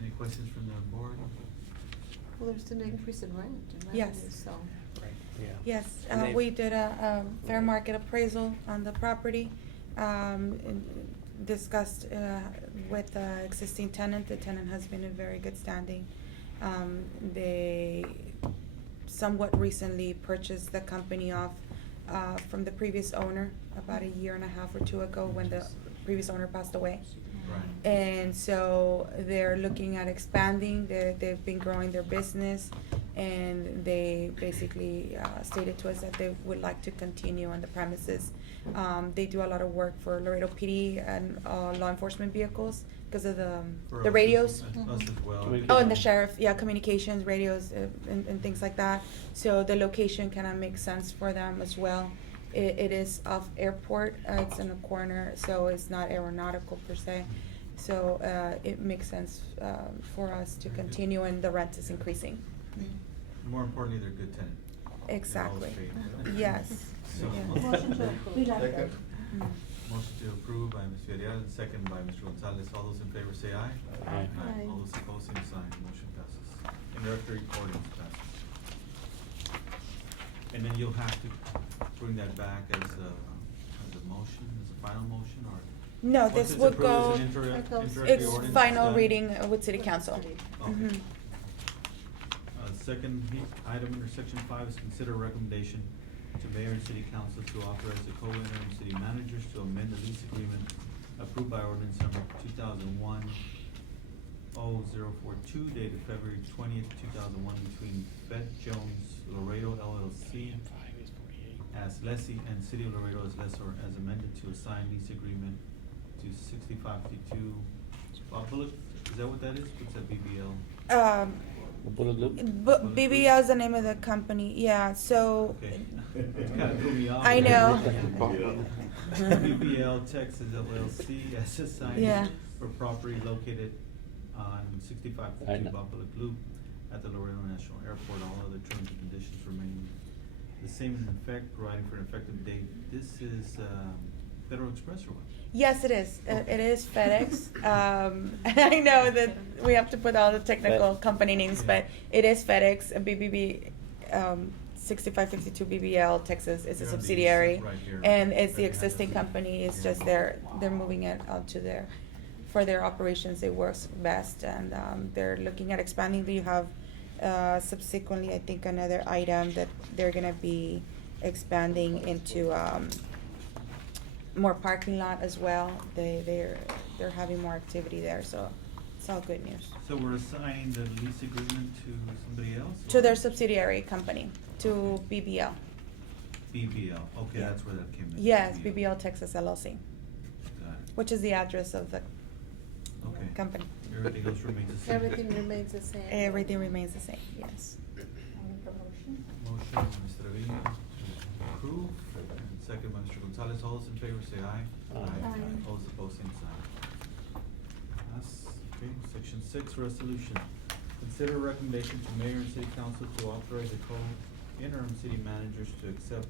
Any questions from the board? Well, there's an increase in rent and Yes. revenue, so. Right. Yeah. Yes, And they- we did a fair market appraisal on the property, and discussed with the existing tenant. The tenant has been in very good standing. They somewhat recently purchased the company off from the previous owner about 1.5 years or 2 ago when the previous owner passed away. Right. And so they're looking at expanding. They've been growing their business, and they basically stated to us that they would like to continue on the premises. They do a lot of work for Laredo PD and law enforcement vehicles because of For the us radios. as well. Oh, and the sheriff, yeah, communications, radios, and things like that. So the location kind of makes sense for them as well. It is off airport, it's in a corner, so it's not aeronautical per se. So it makes sense for us to continue, and the rent is increasing. More importantly, they're a good tenant. Exactly. They're always paid. Yes. So- Yeah. Motion to approve. Second. Motion to approve by Ms. Villarreal and second by Mr. Gonzalez. All those in favor say aye. Aye. Aye. All those opposed, same sign. Motion passes. Introductory ordinance passes. And then you'll have to bring that back as a motion, as a final motion, or? No, once this it's would approved go, as an It goes- introductory it's ordinance, final done? reading with city council. Okay. Mhm. Second item under section 5 is consider recommendation to mayor and city council to authorize the co-interim city managers to amend the lease agreement approved by ordinance number 2001-0042 dated February 20th, 2001 between Fed Jones Laredo LLC as lessee and City of Laredo as lessor, as amended to assign lease agreement to 6552 Bob Bullock. Is that what that is? What's that, BBL? Bullet Loop? But BBL is the name of the company, yeah, so. Okay. It kinda threw me off. I know. BBL Texas LLC as assigned Yeah. for property located on I 6552 know. Buffalo Loop at the Laredo National Airport. All other terms and conditions remain the same in effect, providing for an effective date. This is Federal Express or what? Yes, it is. It is FedEx. I know that we have to put all the technical company names, but it is FedEx, BBB, 6552 BBL Texas. It's a They're on the subsidiary, east right here. and it's the Right behind existing us. company. It's Yeah. just they're moving it out to for their operations. It works best, and they're looking at expanding. You have subsequently, I think, another item that they're gonna be expanding into more parking lot as well. They're having more activity there, so it's all good news. So we're assigning the lease agreement to somebody else? To or- their subsidiary company, to BBL. BBL, okay, Yeah. that's where that came in. Yes, BBL Texas LLC, Got it. which is the address of the Okay. company. Everything else remains the same. Everything remains the same. Everything remains the same, yes. Motion by Mr. Trevino to approve, and second by Mr. Gonzalez. All those in favor say aye. Aye. All those opposed, same sign. That's, okay, section 6, resolution. Consider recommendation to mayor and city council to authorize the co-interim city managers to accept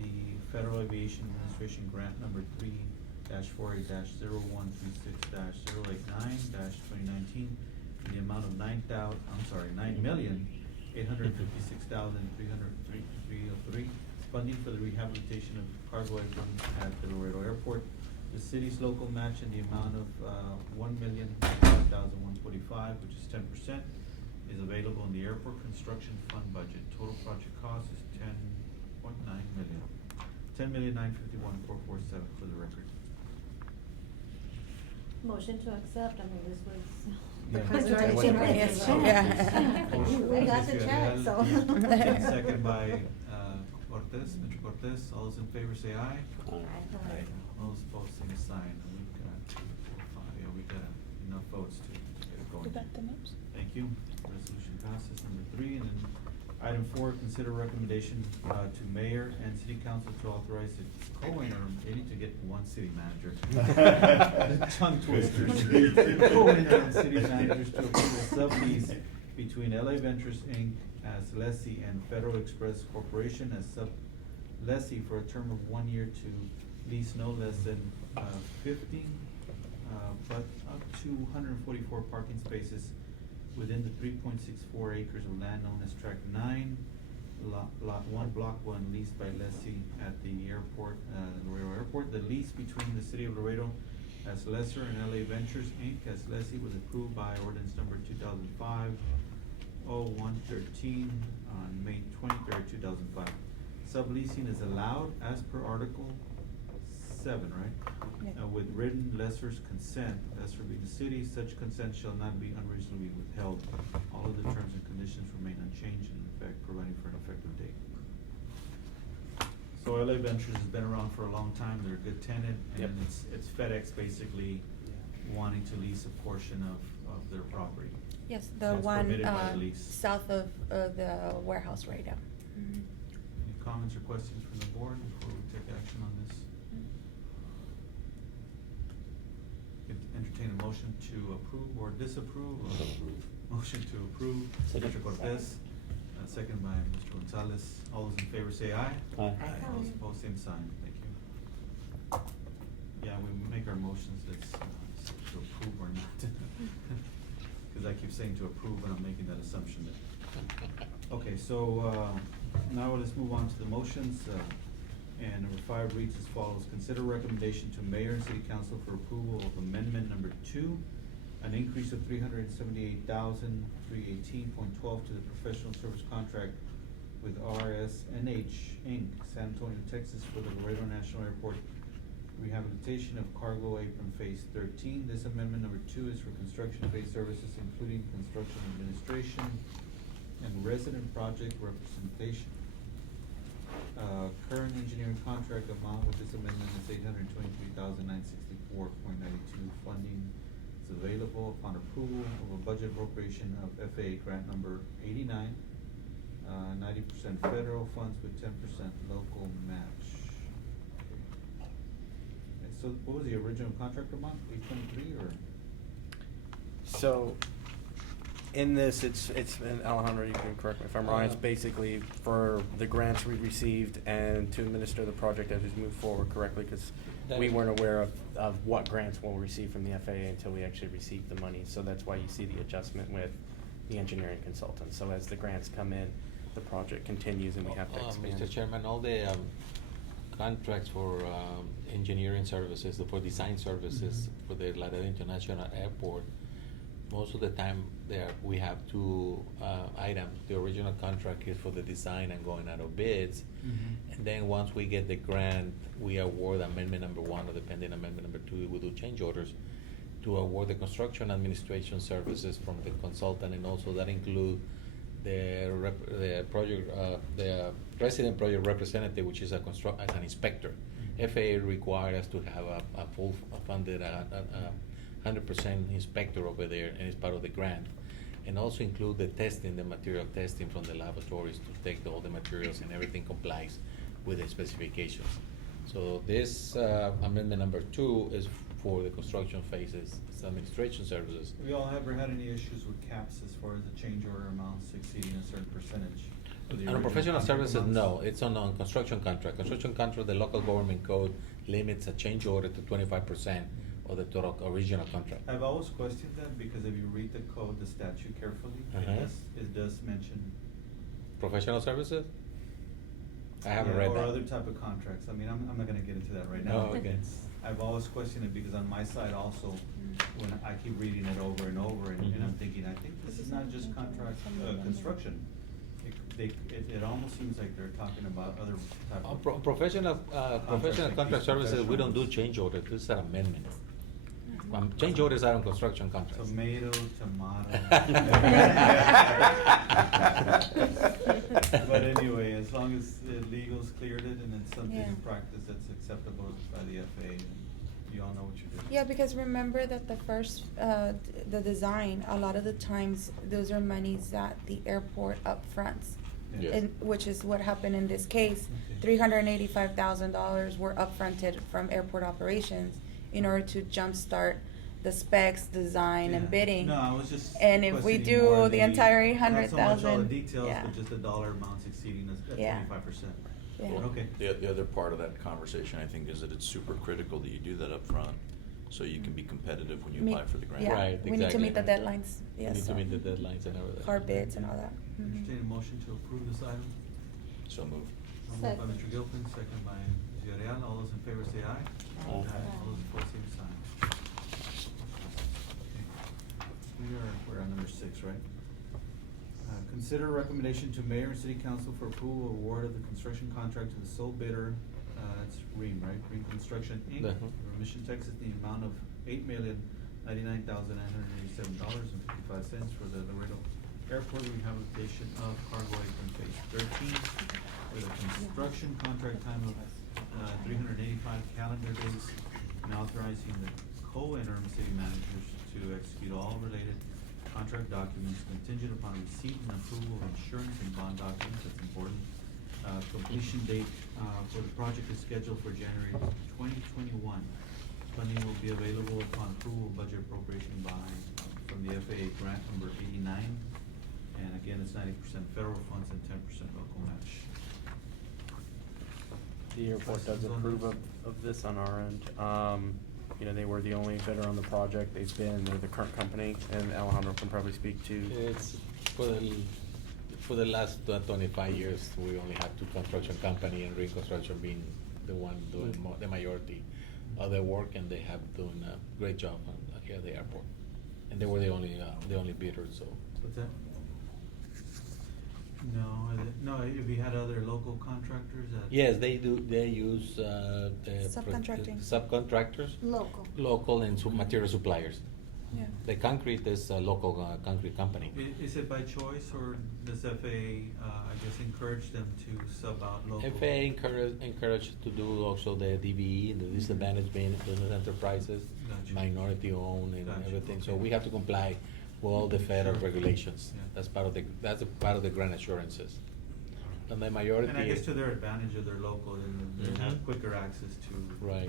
the Federal Aviation Administration grant number 3-48-0136-089-2019 in the amount of $9,856,303 funding for the rehabilitation of cargo airplanes at the Laredo Airport. The city's local match in the amount of $1,005,145, which is 10%, is available in the airport construction fund budget. Total project cost is $10.9 million. $10,951,447 for the record. Motion to accept, I mean, this was. Yeah. Presentation, right? Yes, So- yeah. We got the check, so. Second by Cortez, Mr. Cortez. All those in favor say aye. Aye. All those opposed, same sign. And we've got 5, yeah, we got enough votes to get it going. You got the names? Thank you. Resolution passes. Number 3, and then item 4, consider recommendation to mayor and city council to authorize the co-interim, they need to get one city manager. Tongue twisters. Co-interim city managers to approve a sublease between LA Ventures Inc. as lessee and Federal Express Corporation as sub-lessee for a term of 1 year to lease no less than 50, but up to 144 parking spaces within the 3.64 acres of land known as Tract 9, Lot 1, Block 1, leased by lessee at the airport, Laredo Airport. The lease between the City of Laredo as lessor and LA Ventures Inc. as lessee was approved by ordinance number 2005-0113 on May 23rd, 2005. Subleasing is allowed as per Article 7, right? Yeah. With written lessor's consent, lessor being the city, such consent shall not be unreasonably withheld. All of the terms and conditions remain unchanged and in effect, providing for an effective date. So LA Ventures has been around for a long time, they're a good tenant, Yep. and it's FedEx basically wanting to lease a portion of their property. Yes, the That's one permitted by the lease. south of the warehouse right now. Mhm. Any comments or questions from the board before we take action on this? Entertain a motion to approve or disapprove, or motion to approve, Second. Mr. Cortez, second by Mr. Gonzalez. All those in favor say aye. Aye. All those opposed, same sign. Thank you. Yeah, we make our motions, that's to approve or not. Cause I keep saying to approve and I'm making that assumption that. Okay, so, Now let's move on to the motions, and number 5 reads as follows. Consider recommendation to mayor and city council for approval of amendment number 2, an increase of $378,318.12 to the professional service contract with RSNH Inc., San Antonio, Texas, for the Laredo National Airport rehabilitation of cargo apron phase 13. This amendment number 2 is for construction phase services, including construction administration and resident project representation. Current engineering contract amount with this amendment is $823,964.92. Funding is available upon approval of a budget appropriation of FAA grant number 89, 90% federal funds with 10% local match. Okay. And so what was the original contract amount, 823 or? So, in this, it's, and Alejandro, you can correct me if I'm wrong, it's basically for the grants we received and to administer the project as we move forward correctly, because we weren't aware of what grants we'll receive from the FAA until we actually received the money, so that's why you see the adjustment with the engineering consultant. So as the grants come in, the project continues and we have to expand. Mr. Chairman, all the contracts for engineering services, for design services for the Laredo International Airport, most of the time we have 2 items. The original contract is for the design and going out of bids. And then once we get the grant, we award amendment number 1, or depending amendment number 2, we do change orders to award the construction administration services from the consultant, and also that include the resident project representative, which is as an inspector. FAA requires us to have a full funded 100% inspector over there, and it's part of the grant. And also include the testing, the material testing from the laboratories to take all the materials and everything complies with the specifications. So this amendment number 2 is for the construction phases, it's administration services. We all ever had any issues with caps as far as the change order amounts exceeding a certain percentage? of the On original professional contract services, amounts? no, it's on construction contract. Construction contract, the local government code limits a change order to 25% of the total original contract. I've always questioned that, because if you read the code, the statute carefully, it does mention. Professional services? I haven't read that. Or other type of contracts. I mean, I'm not gonna get into that right now. Oh, okay. I've always questioned it, because on my side also, when I keep reading it over and over, and I'm thinking, I think this is not just contract, construction. It almost seems like they're talking about other type of. Professional contract services, we don't do change orders, this is an amendment. Change orders are on construction contracts. Tomato. But anyway, as long as legal's cleared it and it's something in practice that's acceptable by the FAA, you all know what you're doing. Yeah, because remember that the first, the design, a lot of the times, those are monies that the airport upfronts. Yes. And, which is what happened in this case. $385,000 were upfronted from airport operations in order to jumpstart the specs, design, and bidding. No, I was just. And if we questioning more do the maybe entire not so much all the 800,000, details, yeah. but just the dollar amounts exceeding us at Yeah. 25%. Yeah. Okay. The other part of that conversation, I think, is that it's super critical that you do that up front, so you can be competitive when you Meet- apply for the grant. yeah, Right, we need to meet the exactly. deadlines, We yes. need to meet the deadlines and everything. Hard bids and all that. Mhm. Entertain a motion to approve this item. So moved. Moved by Mr. Gilpin, second by Ms. Villarreal. All those in favor say aye. Aye. All those opposed, same sign. Okay. We're on number 6, right? Consider recommendation to mayor and city council for approval of award of the construction contract to the sole bidder, it's Ream, right? Ream Construction Inc., Uh-huh. from Mission, Texas, the amount of $8,099,987.55 for the Laredo Airport rehabilitation of cargo apron phase 13, with a construction contract time of 385 calendar days, and authorizing the co-interim city managers to execute all related contract documents contingent upon receipt and approval of insurance and bond documents. That's important. Completion date for the project is scheduled for January 2021. Funding will be available upon approval of budget appropriation from the FAA grant number 89. And again, it's 90% federal funds and 10% local match. The airport does approve of this on our end. You know, they were the only bidder on the project. They're the current company, and Alejandro can probably speak to. It's for the For the last 25 years, we only have two construction company, and Reconstruction being the one doing the majority of their work, and they have doing a great job here at the airport. And they were the only bidder, so. What's that? No, if you had other local contractors that. Yes, they do, they use, Subcontracting. subcontractors, Local. local and material suppliers. Yeah. The concrete is a local concrete company. Is it by choice, or does FAA, I guess, encourage them to sub out local? FAA encourage to do also the DBE, the disadvantaged business enterprises, Gotcha. minority owned and Gotcha, everything. So okay. we have to comply with all the federal Sure. regulations. Yeah. That's a part of the grant assurances. And the majority. And I guess to their advantage of their local, and they have Mhm. quicker access to. Right.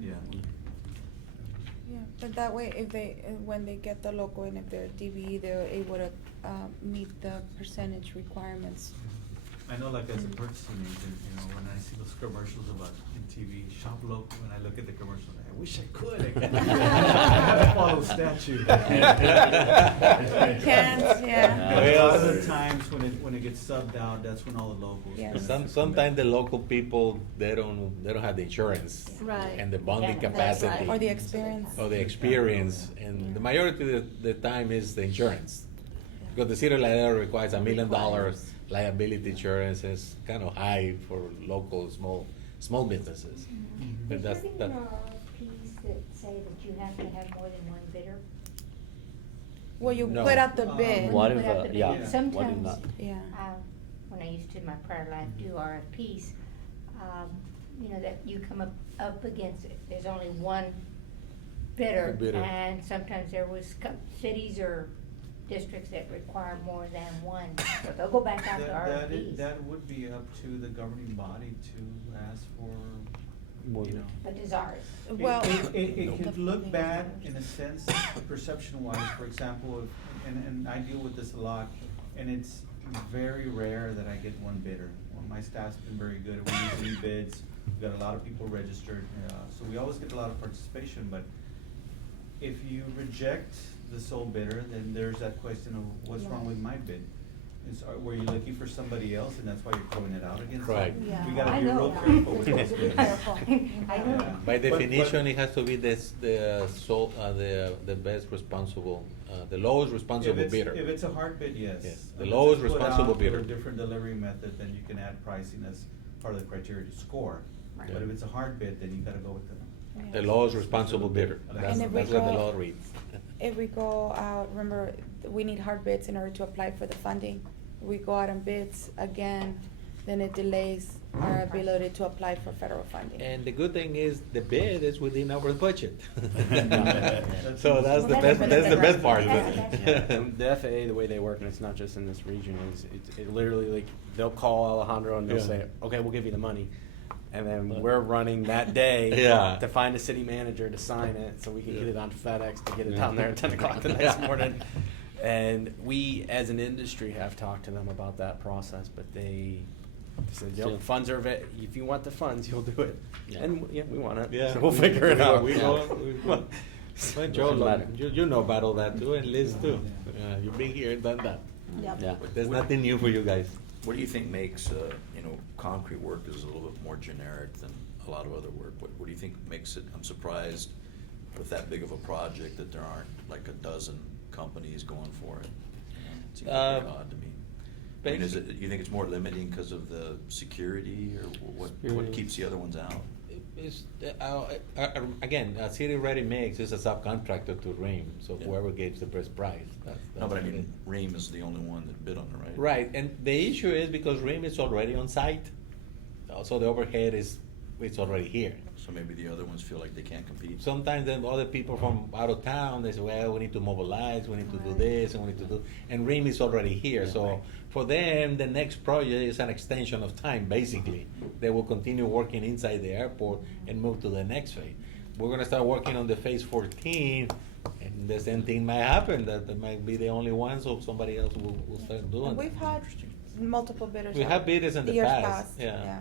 Yeah. Yeah, but that way, if they, when they get the local and if they're DBE, they're able to, meet the percentage requirements. I know, like, as a purchasing agent, you know, when I see those commercials about in TV, shop local, and I look at the commercials, I wish I could. I have to follow statute. You can't, yeah. And a lot of the times when it gets subbed out, that's when all the locals. Yeah. Sometimes the local people, they don't have the insurance. Right. And the bonding Yeah, that's capacity. right. Or the experience. Or the experience, and the majority of the time is the insurance. Because the city of Laredo requires $1 million liability insurance, is kind of high for local small businesses. But Is that's, there that, any RFPs that say that you have to have more than one bidder? Well, you No. put out the Um, bid. What Put if, out the bid. yeah, what if Sometimes, not? Yeah. when I used to in my prior life do RFPs, you know, that you come up against, there's only one bidder. Bidder. And sometimes there was cities or districts that require more than one, so they'll go back out to RFPs. That would be up to the governing body to ask for, you know. But does ours? Well. It could look bad in a sense, perception-wise, for example, and I deal with this a lot, and it's very rare that I get one bidder. Well, my staff's been very good, we use bids, we've got a lot of people registered, so we always get a lot of participation, but if you reject the sole bidder, then there's that question of what's wrong with my bid? Were you looking for somebody else, and that's why you're throwing it out again? So Right. Yeah. We gotta I be know real that. careful with those Be bids. careful. I know. Yeah. by But- definition, it has to be the best responsible, the lowest responsible bidder. If it's a hard bid, yes. Yes, the If lowest it's put responsible out for bidder. a different delivery method, then you can add pricing as part of the criteria to score. Right. But if it's a hard bid, then you gotta go with The lowest responsible bidder. That's, And if we that's what the go- law reads. If we go out, remember, we need hard bids in order to apply for the funding. We go out on bids again, then it delays our ability to apply for federal funding. And the good thing is, the bid is within our budget. That's- So that's the Well, best, that's the best part. That's- And the FAA, the way they work, and it's not just in this region, is it literally, like, they'll call Alejandro and they'll Yeah. say, okay, we'll give you the money. And then we're running that day Yeah. to find a city manager to sign it, so we can get Yeah. it on FedEx to get it Yeah. down there at 10 o'clock the next Yeah. morning. And we, as an industry, have talked to them about that process, but they said, Still- "Yep, funds are, if you want the funds, you'll do it." Yeah. And, yeah, we want it, Yeah. so we'll figure it out. We Yeah. Well, Joe, Doesn't matter. you know about all that too, and Liz too. You've been here and done that. Yep. Yeah. There's nothing new for you guys. What do you think makes, concrete work is a little bit more generic than a lot of other work? What do you think makes it, I'm surprised with that big of a project that there aren't like a dozen companies going for it. It seems like pretty odd to me. I mean, you think it's more limiting because of the security, or what Security. keeps the other ones out? It's, again, City Ready Mix is a subcontractor to Ream, so Yeah. whoever gets the best price. No, but I what it mean, is. Ream is the only one that bid on it, right? Right, and the issue is because Ream is already on site, so the overhead it's already here. So maybe the other ones feel like they can't compete. Sometimes then other people from out of town, they say, well, we need to mobilize, we need to do this, and we need to do, and Ream is already here, Yeah, so right. for them, the next project is an extension of time, basically. They will continue working inside the airport and move to the next phase. We're gonna start working on the phase 14, and the same thing might happen, that they might be the only ones, or somebody else will start doing And that. we've had multiple bidders. We out have bidders in the years past, yeah.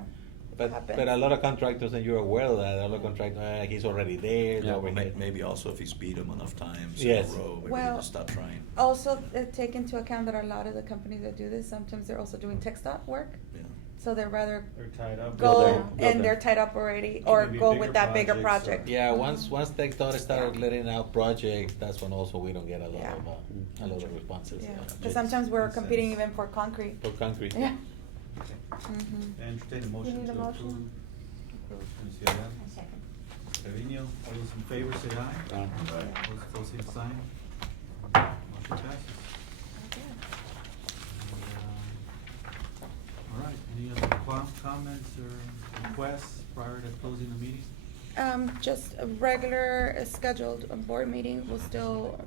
But a lot of contractors, and you're aware of that, a lot of contractors, he's already there, they're Yeah, over here. maybe also if he's beat him enough times in Yes. a row, maybe Well, he'll just stop trying. Also, take into account that a lot of the companies that do this, sometimes they're also doing tech stop work. Yeah. So they'd rather They're tied up. go there, go and there. they're tied up already, or Maybe go bigger with that bigger projects or- project. Yeah, once TechDOT started letting out projects, that's when also we don't get a lot Yeah. of, a lot of responses. Yeah, It's- because sometimes we're Makes competing sense. even for concrete. For concrete. Yeah. Okay. Mhm. Entertain a You motion need a to motion? approve. Ms. Villarreal? A second. Trevino, all those in favor say aye. Aye. Those opposed, same sign. Motion passes. All right, any other comments or requests prior to closing the meeting? Just a regular scheduled board meeting, we'll still,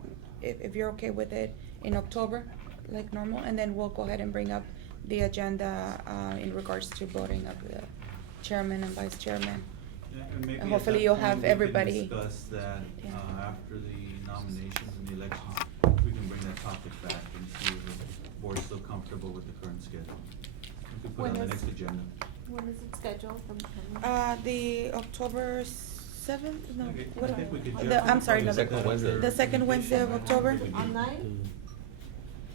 if you're okay with it, in October, like normal, and then we'll go ahead and bring up the agenda, in regards to voting of the chairman and vice chairman. Yeah, and maybe And at hopefully that you'll point have we can everybody. discuss that, Yeah. After the nominations and the elections, we can bring that topic back and see if the board's still comfortable with the current schedule. We could put it on the When next is- agenda. When is it scheduled from? The October seventh, no, Okay, what? I think we could I'm sorry, no, probably set that as Wednesday. the second Wednesday of October? I think we On do. nine?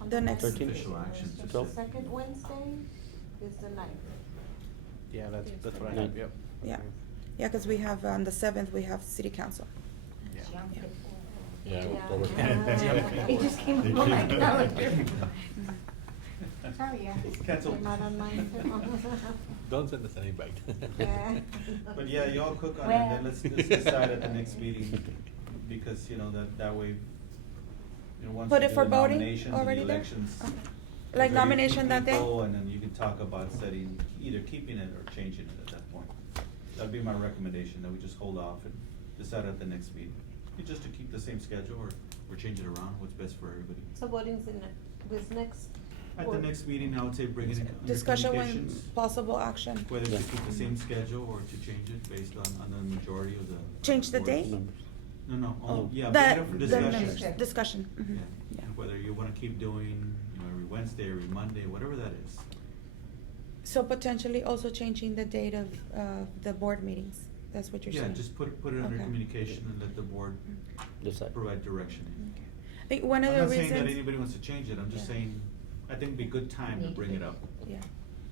On The next- 13th? Official action. The 12th? second Wednesday is the ninth. Yeah, that's what I No. have, yep. Yeah, yeah, because we have, on the seventh, we have city council. Jump Yeah. it. Yeah, Yeah. October. It just came on my calendar. Sorry, yeah. Cancel. They're not on mine too. Don't send us an invite. Yeah. But yeah, y'all cook on it, Well. then let's decide at the next meeting, because, you know, that way, you know, once Put we it do for the voting nominations and the already there? elections. Okay. there's Like already nomination two that day? people, and then you can talk about setting, either keeping it or changing it at that point. That'd be my recommendation, that we just hold off and decide at the next meeting. Just to keep the same schedule, or change it around, what's best for everybody. So voting's in this next. At the board- next meeting, I would say bring it in under Discussion communications. with possible action. Whether to Yeah. keep the same schedule or to change it based on the majority of the. Change the boards. date? Numbers. No, Oh. yeah, bring it That, up for the discussion. discussion, mhm, Yeah, yeah. and whether you wanna keep doing, you know, every Wednesday, every Monday, whatever that is. So potentially also changing the date of, the board meetings, that's what you're Yeah, saying? just put it under Okay. communication and let the board Decide. provide direction. Okay. I think one of the I'm not saying reasons. that anybody wants to change it, I'm just Yeah. saying, I think it'd be a good time to Need to bring be- it up Yeah,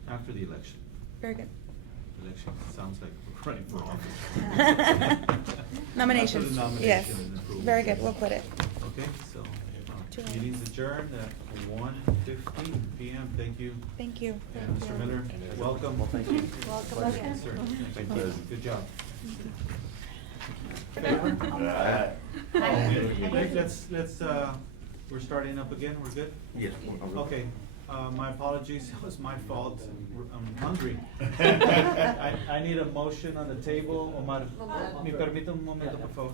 after the election. very good. Election, sounds like we're running for office. Nominations, After the nomination yes, and approval. very good, we'll put it. Okay, so, Two meeting's items. adjourned at 1:15 PM, thank you. Thank you. And Mr. Miller, welcome. Well, thank you. Welcome Pleasure, again. sir. Thank you, good job. Hi. Hey, let's, we're starting up again, we're good? Yes. Okay, my apologies, it was my fault, I'm hungry. I need a motion on the table, Omar, me permite un momento, por favor.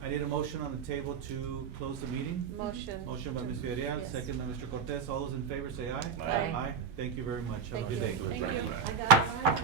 I need a motion on the table to close the meeting. Motion. Motion by Ms. Villarreal, Yes. second by Mr. Cortez, all those in favor say aye. Aye. Thank you very much, have a Thank good you. day. Thank you. I got it.